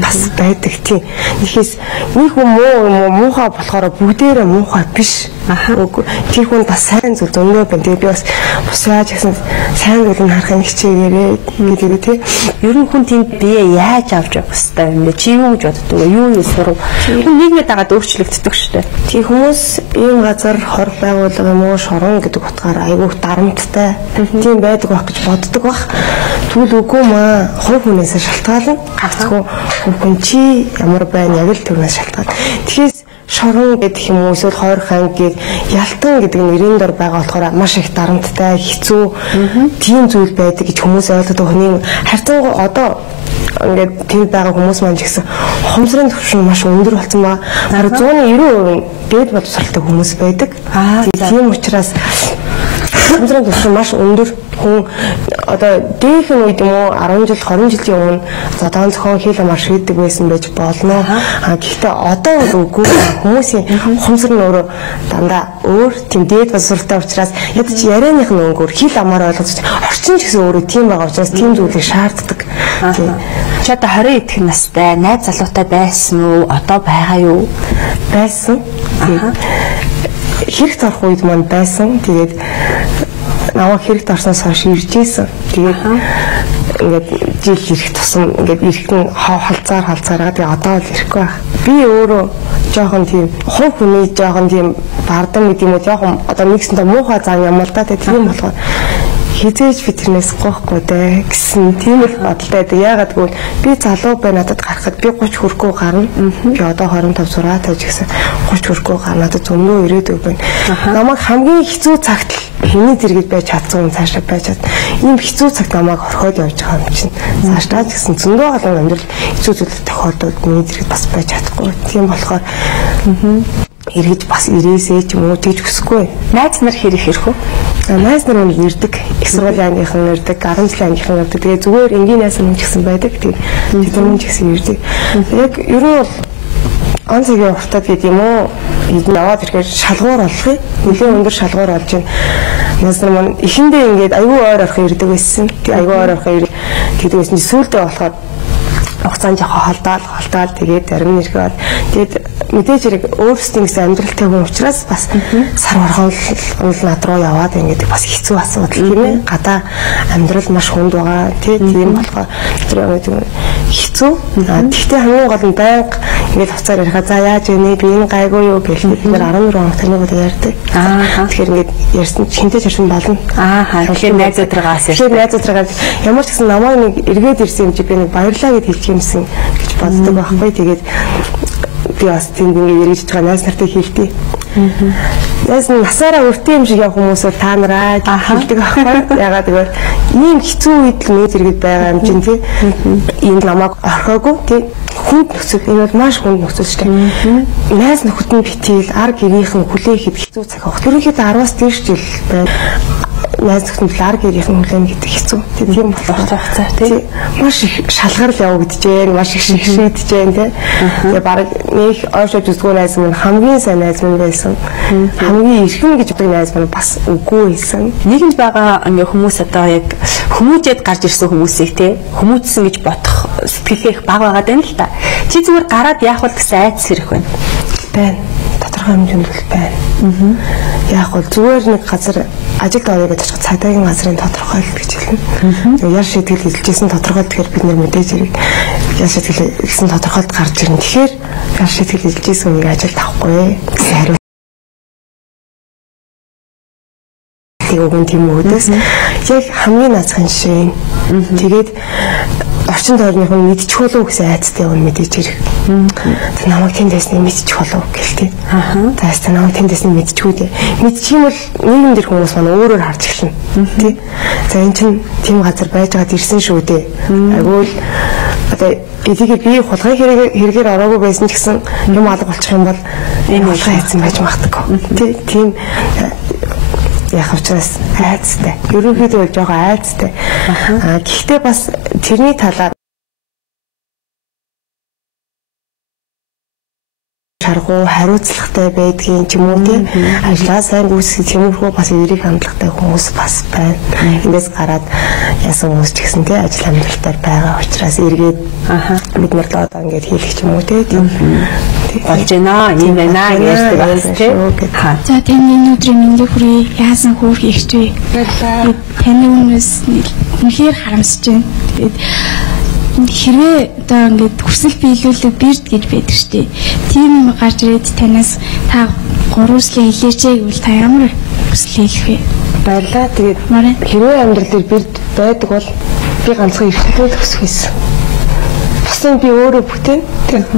бас байдаг тийм. Тэгэхээс нэг хүн муу юм уу муухай болохоор бүгдээрээ муухай биш. Үгүй тэр хүн бас сайн зүйл зөндөө байна. Тэгээ би бас бусяаж гэсэн сайн зүйл нь харахын хичээгээрээ гэдэг тийм. Ер нь хүн тийм бие яаж авч явах хэвээр юм бэ? Чи юу гэж боддог вэ? Юу сурав? Хүн нийгмийн дагаад өөрчлөгддөг шүү дээ. Тийм хүмүүс ийм газар хор байгууллага юм уу шорон гэдэг утгаар айгуух дарамттай тийм байдаг байх гэж боддог бах. Түл үгүй маа хувь хүнээс шалтгаална. Хавцгүй хувь хүн чи ямар байна яг л тэрнээс шалтгаална. Тэгэхээр шорон гэдэг юм уу эсвэл хойрхон гээд ялтан гэдэг нэрийн дор байгаа болохоор маш их дарамттай хэцүү тийм зүйл байдаг гэж хүмүүс ойлгодог. Хүний харьцангуй одоо ингээд тийм байгаа хүмүүс маань ч гэсэн хомсрын түвшин маш өндөр болсон ба 190% дээд боловсралтай хүмүүс байдаг. Тийм учраас хомсрын түвшин маш өндөр хүн одоо дээхэн үед юм уу 10 жил 20 жилийн өмнө зодон зохион хийл амар шийддэг байсан байж болно. Гэхдээ одоо бол үгүй хүмүүсийн хомсор нь өөрөө дандаа өөр тийм дээд боловсралтай учраас ядаж ярианых нь өнгөөр хил амаар ойлгож орчин ч гэсэн өөрөө тийм байгаа учраас тийм зүйлийг шаарддаг. Чи одоо 20 идэх настай найз залуутай байсан уу? Одоо байгаа юу? Байсан. Хэрэгт орох үед маань байсан. Тэгээд наваа хэрэгт орсноос хойш ирж ийсэн. Тэгээд ингээд жил ирэх тусам ингээд ирэхтэн халцаараа тэгээд одоо л ирэхгүй байх. Би өөрөө жоохон тийм хувь хүний жоохон тийм бардам гэдэг юм уу жоохон одоо нэгсэндээ муухай зан юм л да. Тийм болохоор хизээж би тэрнээс гоохгүй дээ гэсэн тийм л бодолтой байдаг. Яагаад гэвэл би залуу бай надад гарахад би 30 хүрэхгүй гарна. Би одоо 25 сураад байж гэсэн 30 хүрэхгүй гарна. Надад зөндөө ирээдүг байна. Намайг хамгийн хэцүү цагт хэний зэрэг байж чадсан хүн цаашаа байж чад. Ийм хэцүү цагт намайг орхиод явж байгаа юм чинь. Цаашдаа ч гэсэн зөндөө олон амьдрал хэцүү зүйл тохиолдод миний зэрэг бас байж чадахгүй. Тийм болохоор эргэж бас ирээсэй ч юм уу тэгж хүсэхгүй. Найз нар хэрэг ирэх үү? Найз нар нь ирдэг. Их сургуулийн ангийнхан ирдэг, 10 жилийн ангийнхан ирдэг. Тэгээ зүгээр энгийн найз нар ч гэсэн байдаг. Тэгээ тэд нар ч гэсэн ирдэг. Яг ер нь он цагийн уртад гэдэг юм уу? Эдэн аваад ирэхээр шалгуур олох юм. Нэлээд өндөр шалгуур олж байна. Найз нар маань эхэндээ ингээд аюу ойр орох ирдэг байсан. Тэгээ аюу ойр орох гэдэг байсан. Сүүлдээ болохоор хугацаанд жоохон холдоод тэгээд зарим нь ирэхэд тэгээд мэдээж хэрэг өөрсдийн гэсэн амьдралтай хүн учраас бас сар баргуул над руу яваад ингээд бас хэцүү асуудал тийм ээ. Гадаа амьдрал маш хүнд байгаа тийм болохоор тэр хэцүү. Гэхдээ хамгийн гол нь байнга ингээд хуцаар ярихаа за яаж вэ би энэ гайгүй юу гэх бид нар 14 он таныг ярьдаг. Тэгэхээр ингээд ярьсан шинтэй ярьсан болно. Тэгэхээр найзуудтайгаас ямар ч гэсэн намайг нэг эргээд ирсэн юм чи би нэг баярлаа гэж хэлчих юмсан гэж боддог байхгүй. Тэгээд би бас тийм ингээд ярьж байгаа найз нартай хэлдэг. Яс насаараа өртөө юм шиг явах хүмүүсөө та нараа хэлдэг байхгүй. Ягаад гэвэл ийм хэцүү үед л нөөц иргэд байгаа юм чинь тий. Энэ намайг орхоогүй тий. Хүнд нөхцөл энэ бол маш хүнд нөхцөл шүү дээ. Найз нөхөд нь битил ар гэрийнхэн хүлээхэд хэцүү цаг авах. Тэрнийхэд 10-аас дээш жил байна. Найз нөхөд ар гэрийнхэн хүлээн гэдэг хэцүү. Тийм болохоор хугацаа тий. Маш их шалгарл явагдаж байна. Маш их шигшэгдэж байна тий. Тэгээ баг нэг ойшоо зүсгүй найз минь хамгийн сайн найз минь байсан. Хамгийн эрхэм гэж боддог найз минь бас үгүй байсан. Нийгэмд байгаа ингээ хүмүүс одоо яг хүмүүжээд гарч ирсэн хүмүүсийг тий хүмүүжсэн гэж бодох сэтгэлгээ их бага байгаа юм л та. Чи зүгээр гараад яах вэ гэсэн айдас хэрэг байна. Байна. Тодорхой хэмжээнд бол байна. Яг бол зүгээр нэг газар ажилд орё гэж очих цагдаагийн газрын тодорхойлт гэж хэлнэ. Яар шийтгэл хэлжсэн тодорхойлт тэгэхээр бид нэр мэдээж хэрэг яар шийтгэл хэлсэн тодорхойлт гарч ирнэ. Тэгэхээр яар шийтгэл хэлжсэн үнийг ажилд авахгүй гэсэн хариу өгөн тийм үүдээс яг хамгийн наацхан жишээ. Тэгээд орчин тойрных нь мэдчих болов гэсэн айцтай юм мэдээж хэрэг. Тэг намайг тэндээсний мэдчих болов гэлтэй. Тэгээс намайг тэндээсний мэдчихүү дээ. Мэдчих юм бол нийгэм дэр хүмүүс маань өөрөөр харж эхэлнэ. Тий. За эн чинь тийм газар байж байгаад ирсэн шүү дээ. Айгуул одоо эдгээр би хулгай хэрэгээр ороогүй байсан ч гэсэн юм алга болчих юм бол энэ хулгай хийсэн байж магадгүй. Тий. Тийм яг учраас айцтай. Ерөнхийдөө бол жоохон айцтай. Гэхдээ бас тэрний талаар шаргуу хариуцлагатай байдгийн ч юм уу тийм ажлаа сайн гүйцэтгэх юмруу бас эерэг хандлагатай хүмүүс бас байна. Эндээс гараад яасан хүмүүс ч гэсэн тийм ажил амьдралтаар байгаа учраас эргээд бид нар л одоо ингэж хийх ч юм уу тийм болж байна юм байна гэж бас тийм. За таны өнөөдрийн мэндийг хүргэе. Яасан хөөх ихч вэ? Таны үнээс үнэхээр харамсаж байна. Тэгээд хэрвээ одоо ингээд хүсэл биелүүлэх бирд гэж байдаг шүү дээ. Тийм юм гарч ирээд танаас та гурвслээ хэлээч гэвэл та ямар хүсэл хэлэх вэ? Баярлаа. Тэгээд хэрвээ амьдрал дээр бирд байдаг бол би ганцхан эрхлээд өсөх байсан. Бусдын би өөрөө бүтээн. Тэгээд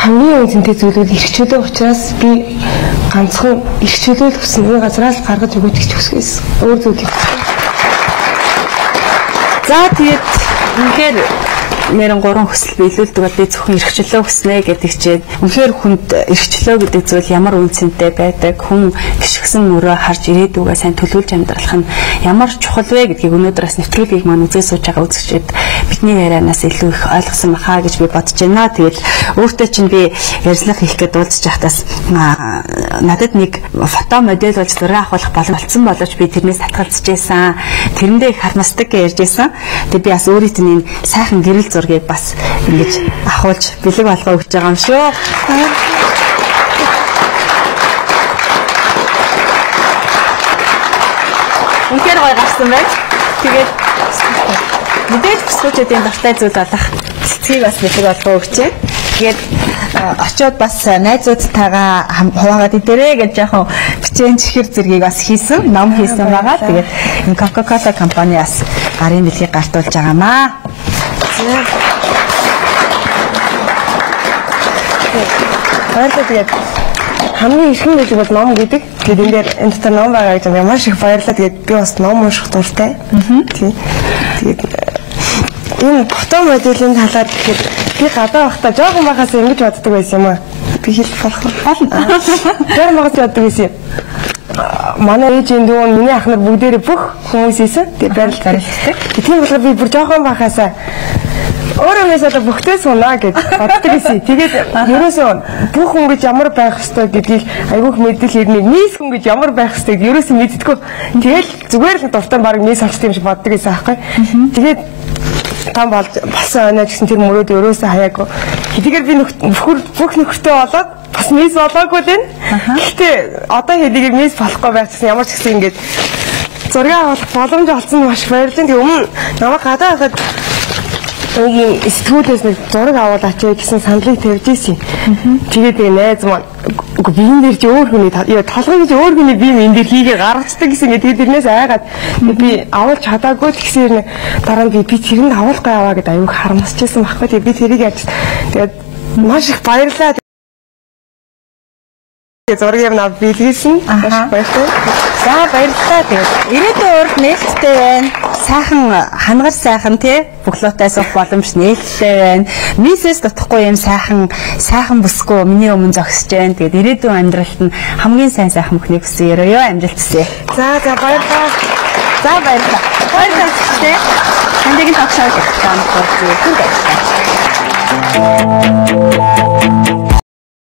хамгийн үнэтэй зүйлүүд эрхчлөө учраас би ганцхан эрхчлөл өсөн энэ газраас гаргаж өгөөч гэж хүсэх байсан. Өөр зүйл. За тэгээд үнэхээр нэрэн 3 хүсэл биелүүлдэг бол би зөвхөн эрхчлөө хүснэ гэдэг чинь үнэхээр хүнд эрхчлөө гэдэг зүйл ямар үнцэнтэй байдаг хүн гიშгсэн мөрөө харж ирээдүгөө сайн төлөвлөж амьдрах нь ямар чухал вэ гэдгийг өнөөдрөөс нэвтрүүлгийг маань үзээ сууж байгаа үзэгчид бидний ярианаас илүү их ойлгосон бахаа гэж би бодож байна. Тэгээд өөртөө чинь би ярьслах хийх гээд уулзж байхдаас надад нэг фото модель болж зураг авах боломжтой боловч би тэрнээс татгалзаж байсан. Тэрэндээ их хармастдаг гэж ярьжсэн. Тэгээд би бас өөрийн тийм сайхан гэрэл зургийг бас ингэж ахуулж бэлэг болгоо өгч байгаа юм шүү. Үнэхээр гоё гарсан байж. Тэгээд мэдээж бүсгүүчүүдийн дуртай зүйл болох цэцгийг бас бэлэг болгоо өгч. Тэгээд очиод бас найзуудтайгаа хуваагаад идэрээ гэж яхан бичэн чихэр зэргийг бас хийсэн, ном хийсэн байгаа. Тэгээд энэ Coca-Cola компаниас гарын бэлгийг гартуулж байгаамаа. Тэгээд хамгийн ихэнх зүйл бол ном гэдэг. Тэгээд энэ дээр энэ дотор ном байгаа гэж байна. Маш их баярлалаа. Тэгээд би бас ном унших дуртай. Тийм. Тэгээд энэ фото моделийн талаар гэхэд би гадаа байхдаа жоохон байхаас ингэж боддог байсан юм аа. Би хэлэх болно. Тэр магад боддог байсан. Манай ээжийн дүү миний ах нар бүгдээрээ бүх хүмүүс ийсэн. Тэгээд баярлалаа. Тийм болохоор би бүр жоохон байхаас өөрөө месада бүгдээ сунаа гэж боддог гэсэн. Тэгээд ерөөсөө бүх хүн гэж ямар байх ёстой гэдгийг айгүйх мэдэл ирнэ. Нийс хүн гэж ямар байх ёстой гэдгийг ерөөсөө мэддэггүй. Тэгэл зүгээр л дуртай баг нийс олчт юм шиг боддог гэсэн аахгүй. Тэгээд шалтгаан болсон байна гэсэн тэр мөрөөд өрөөсөө хаяагүй. Хэдийгээр би бүх нөхөртэй болоод бас мис болоогүй дээ. Гэхдээ одоо хэдийгээр мис болохгүй байцсан ямар ч гэсэн ингэж зураг авах боломж олсон маш баярлалаа. Тэг өмнө намайг гадаа хахад сэтгүүлээс нэг зураг авуулаач гэсэн саналыг тавьж ийсэн. Тэгээд найз маань үгүй биен дээр чи өөр хүний толгой гэж өөр хүний бие энэ дээр хийгээ гаргацдаг гэсэн. Тэгээд тэрнээс айгаад би авуулж чадаагүй тэгсээр дараа нь би тэрэнд авуулахгүй яваа гэдээ аюуг харамсчихсан байхгүй. Тэгээд би тэрийг яаж тэгээд маш их баярлалаа. Зураг юм нав биелсэн. Маш баярлалаа. За баярлалаа. Тэгээд ирээдүйн урд нээлттэй байна. Сайхан хангар сайхан тий бүглөөтэй суух боломж нээлттэй байна. Мисэс дутхгүй юм сайхан бүсгүй миний өмнө зогсож байна. Тэгээд ирээдүйн амьдралд нь хамгийн сайн сайхан бүхнийг хүсье ёо амжилт хүсье. За баярлалаа. За баярлалаа. Баярлалаа тий. Эндийг нь тогшоо гэх юм байна. Хүн баярлалаа.